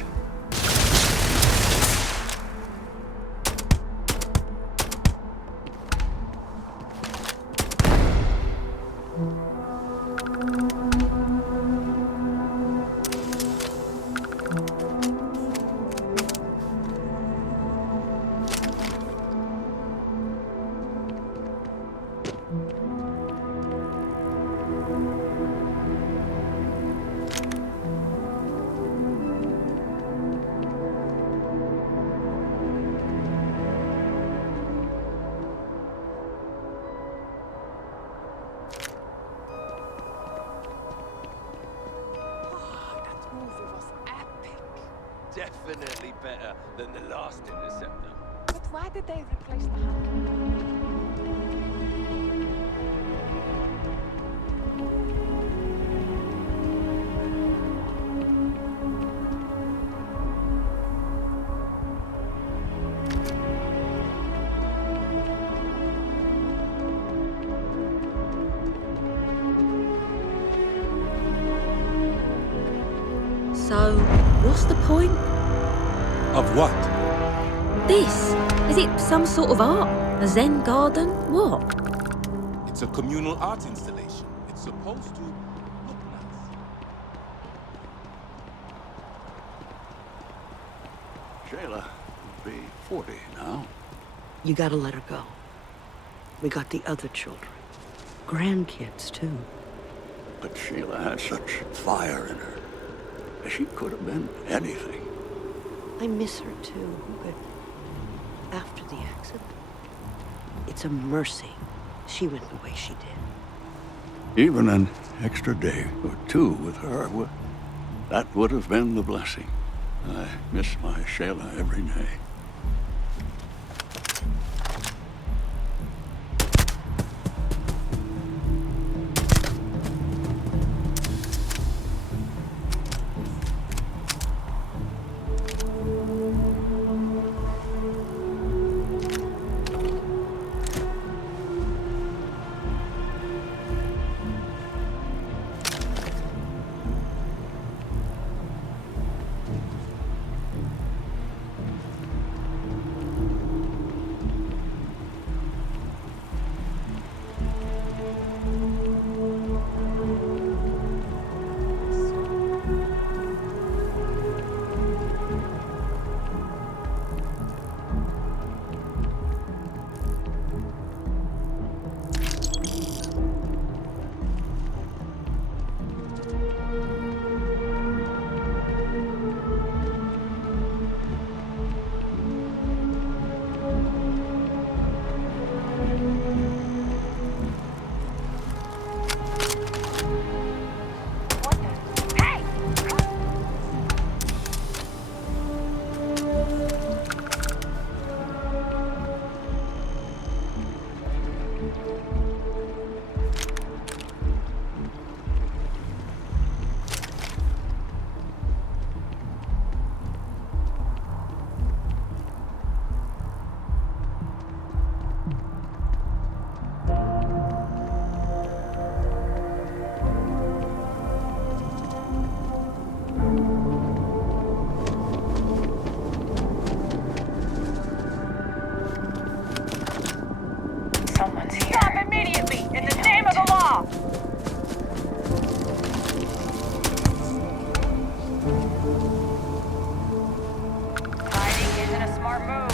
Definitely better than the last interceptor. But why did they replace the hunter? So, what's the point? Of what? This? Is it some sort of art? A Zen garden? What? It's a communal art installation. It's supposed to look nice. Shayla will be 40 now. You gotta let her go. We got the other children. Grandkids, too. But Sheila had such fire in her. She could have been anything. I miss her, too. But after the accident, it's a mercy she went the way she did. Even an extra day or two with her, that would have been the blessing. I miss my Shayla every day. our move.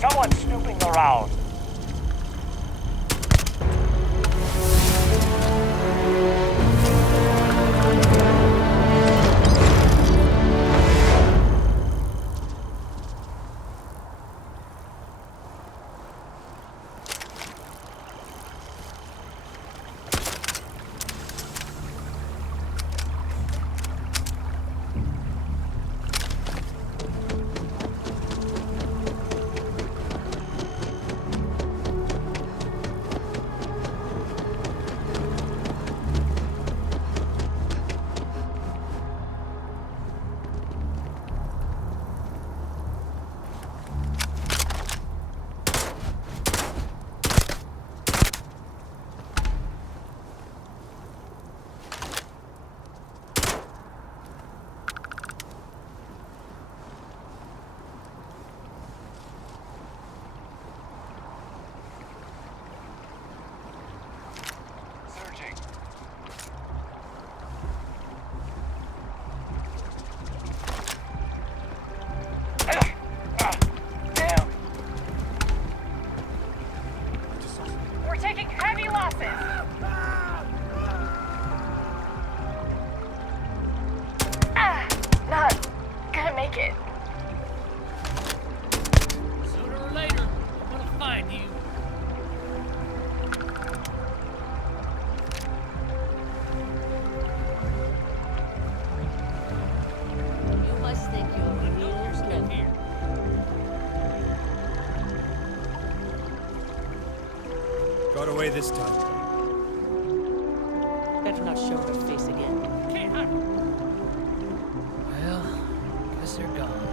Someone's snooping around. We're taking heavy losses. Not gonna make it. Sooner or later, I'm gonna find you. You must think you're real clever. Got away this time. Better not show her face again. Can't hide. Well, guess they're gone.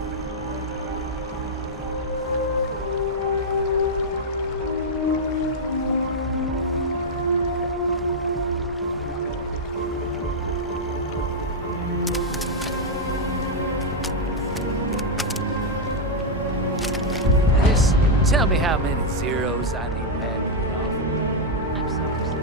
Just tell me how many zeros I need to add to the offer. I'm sorry, sir.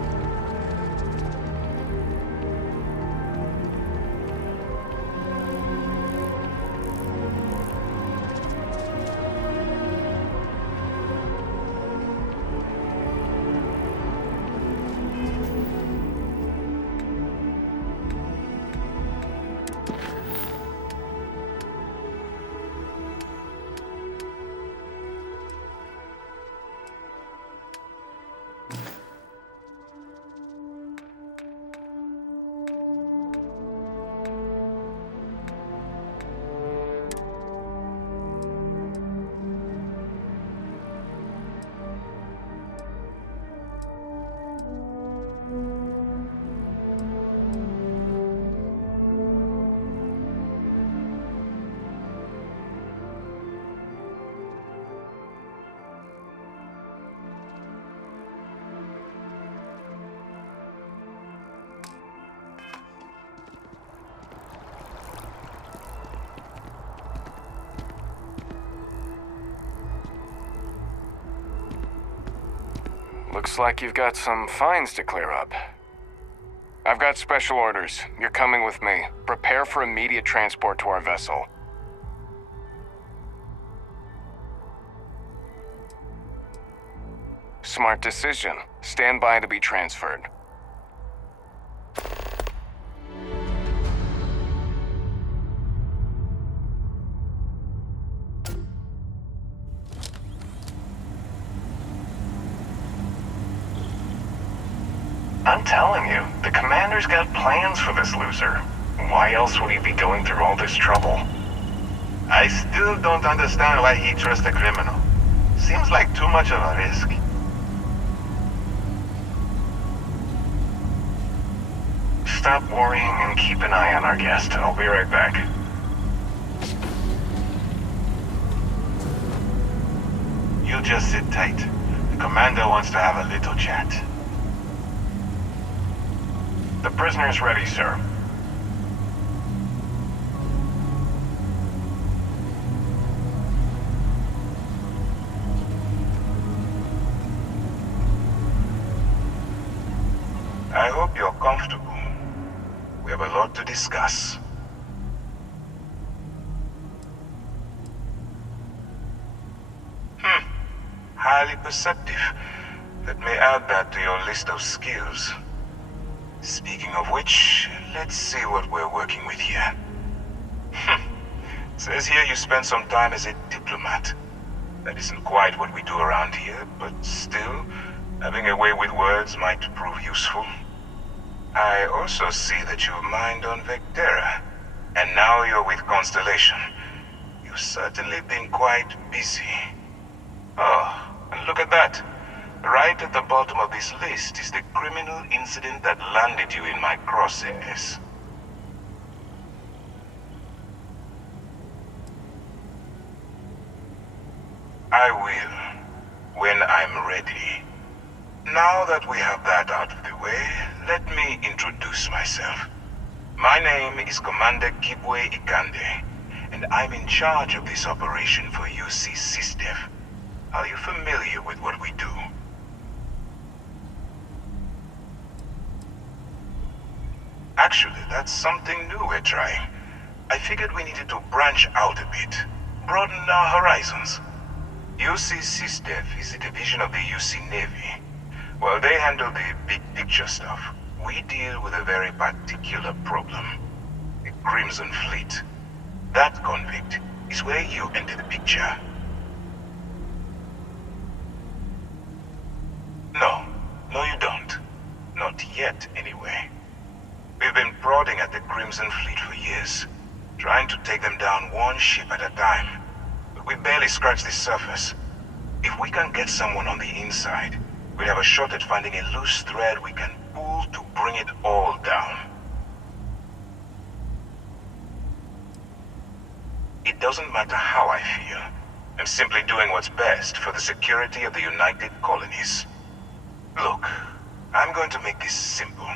Looks like you've got some fines to clear up. I've got special orders. You're coming with me. Prepare for immediate transport to our vessel. Smart decision. Stand by to be transferred. I'm telling you, the commander's got plans for this loser. Why else would he be going through all this trouble? I still don't understand why he trusts a criminal. Seems like too much of a risk. Stop worrying and keep an eye on our guest. I'll be right back. You just sit tight. The commander wants to have a little chat. The prisoner's ready, sir. I hope you're comfortable. We have a lot to discuss. Highly perceptive. Let me add that to your list of skills. Speaking of which, let's see what we're working with here. Says here you spent some time as a diplomat. That isn't quite what we do around here, but still, having a way with words might prove useful. I also see that you mined on Vectera, and now you're with Constellation. You've certainly been quite busy. Oh, and look at that. Right at the bottom of this list is the criminal incident that landed you in my crosshairs. I will, when I'm ready. Now that we have that out of the way, let me introduce myself. My name is Commander Kibwe Ikande, and I'm in charge of this operation for UC SysDev. Are you familiar with what we do? Actually, that's something new we're trying. I figured we needed to branch out a bit, broaden our horizons. UC SysDev is a division of the UC Navy. While they handle the big picture stuff, we deal with a very particular problem. The Crimson Fleet. That convict is where you enter the picture. No, you don't. Not yet, anyway. We've been prodding at the Crimson Fleet for years, trying to take them down one ship at a time. But we barely scratched the surface. If we can get someone on the inside, we'll have a shot at finding a loose thread we can pull to bring it all down. It doesn't matter how I feel. I'm simply doing what's best for the security of the United Colonies. Look, I'm going to make this simple.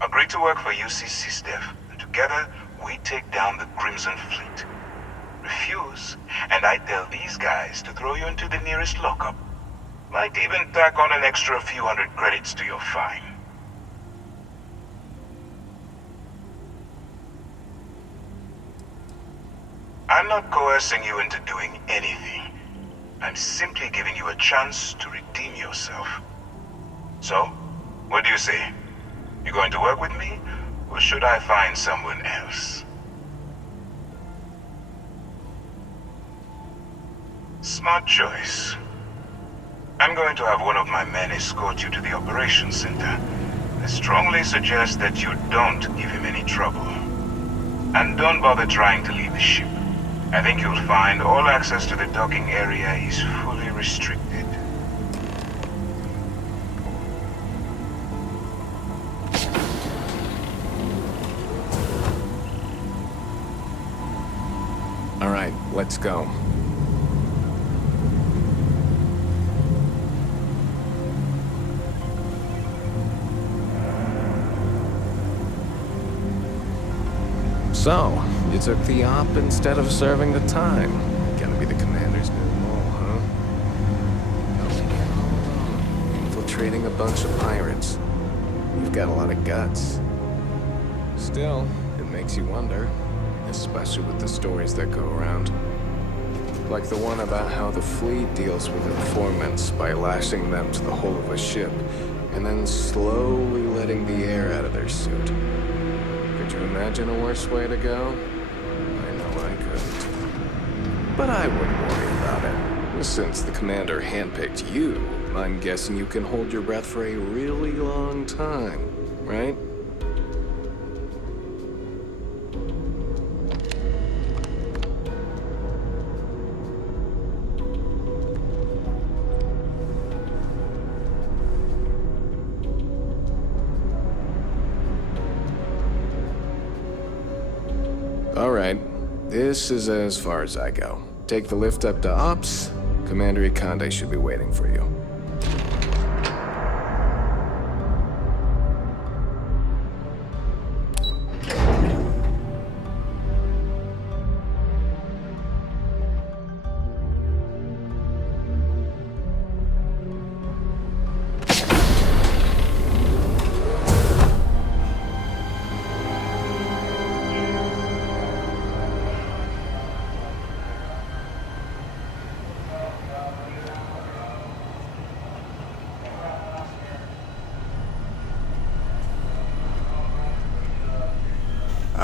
Agree to work for UC SysDev, and together we take down the Crimson Fleet. Refuse, and I tell these guys to throw you into the nearest lockup. Might even tack on an extra few hundred credits to your fine. I'm not coercing you into doing anything. I'm simply giving you a chance to redeem yourself. So, what do you say? You going to work with me, or should I find someone else? Smart choice. I'm going to have one of my men escort you to the operations center. I strongly suggest that you don't give him any trouble. And don't bother trying to leave the ship. I think you'll find all access to the docking area is fully restricted. All right, let's go. So, you took the op instead of serving the time. Gonna be the commander's new role, huh? infiltrating a bunch of pirates. You've got a lot of guts. Still, it makes you wonder, especially with the stories that go around. Like the one about how the fleet deals with informants by lashing them to the hull of a ship and then slowly letting the air out of their suit. Could you imagine a worse way to go? I know I couldn't. But I wouldn't worry about it. Since the commander handpicked you, I'm guessing you can hold your breath for a really long time, right? Alright, this is as far as I go. Take the lift up to Ops. Commander Ikande should be waiting for you.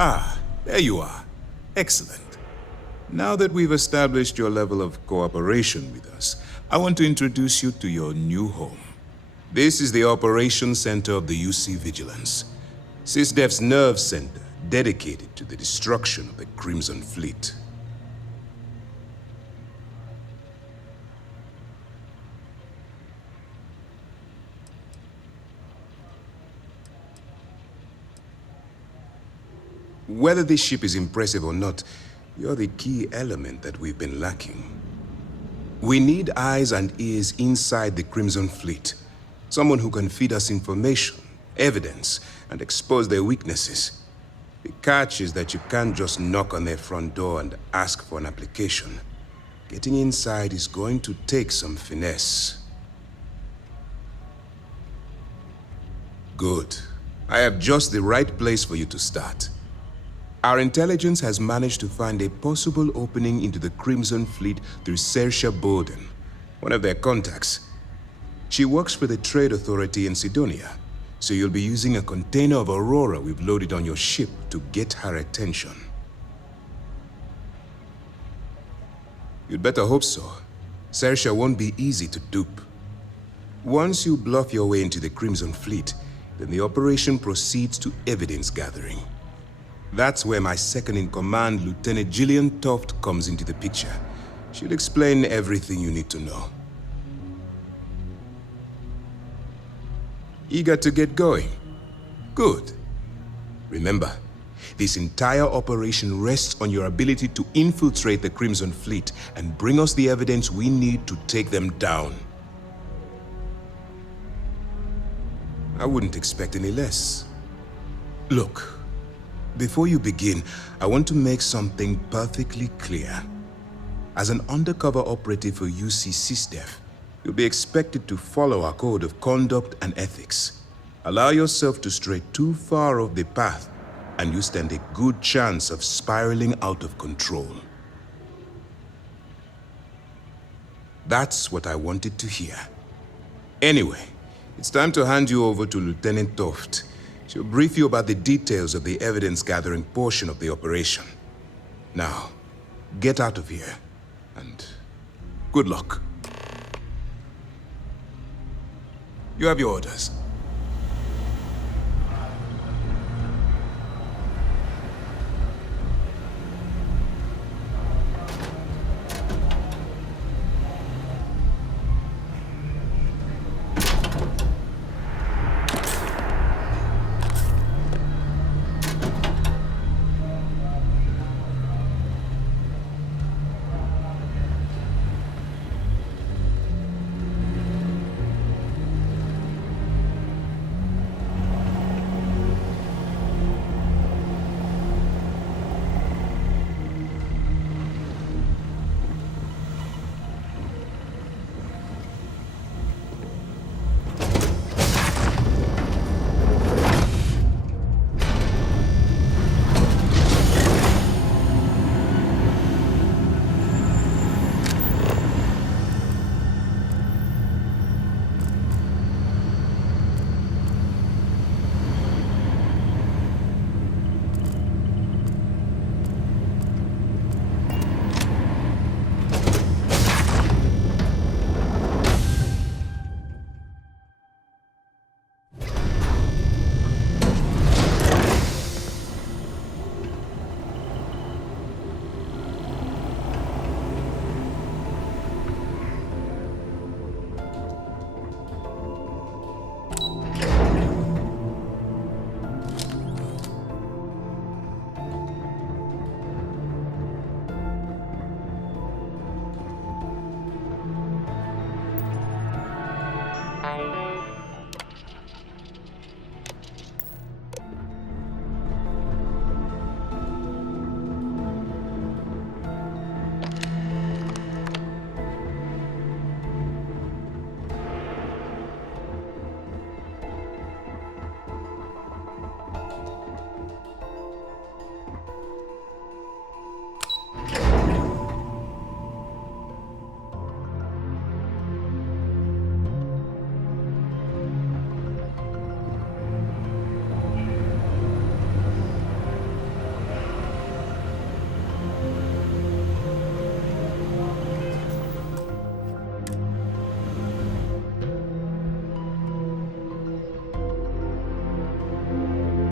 Ah, there you are. Excellent. Now that we've established your level of cooperation with us, I want to introduce you to your new home. This is the Operations Center of the UC Vigilance, SysDef's nerve center dedicated to the destruction of the Crimson Fleet. Whether this ship is impressive or not, you're the key element that we've been lacking. We need eyes and ears inside the Crimson Fleet. Someone who can feed us information, evidence, and expose their weaknesses. The catch is that you can't just knock on their front door and ask for an application. Getting inside is going to take some finesse. Good. I have just the right place for you to start. Our intelligence has managed to find a possible opening into the Crimson Fleet through Saoirse Bowden, one of their contacts. She works for the Trade Authority in Sidonia, so you'll be using a container of Aurora we've loaded on your ship to get her attention. You'd better hope so. Saoirse won't be easy to dupe. Once you bluff your way into the Crimson Fleet, then the operation proceeds to evidence gathering. That's where my second-in-command, Lieutenant Gillian Toft, comes into the picture. She'll explain everything you need to know. Eager to get going? Good. Remember, this entire operation rests on your ability to infiltrate the Crimson Fleet and bring us the evidence we need to take them down. I wouldn't expect any less. Look. Before you begin, I want to make something perfectly clear. As an undercover operative for UC SysDef, you'll be expected to follow our code of conduct and ethics. Allow yourself to stray too far off the path, and you stand a good chance of spiraling out of control. That's what I wanted to hear. Anyway, it's time to hand you over to Lieutenant Toft. She'll brief you about the details of the evidence-gathering portion of the operation. Now, get out of here, and good luck. You have your orders.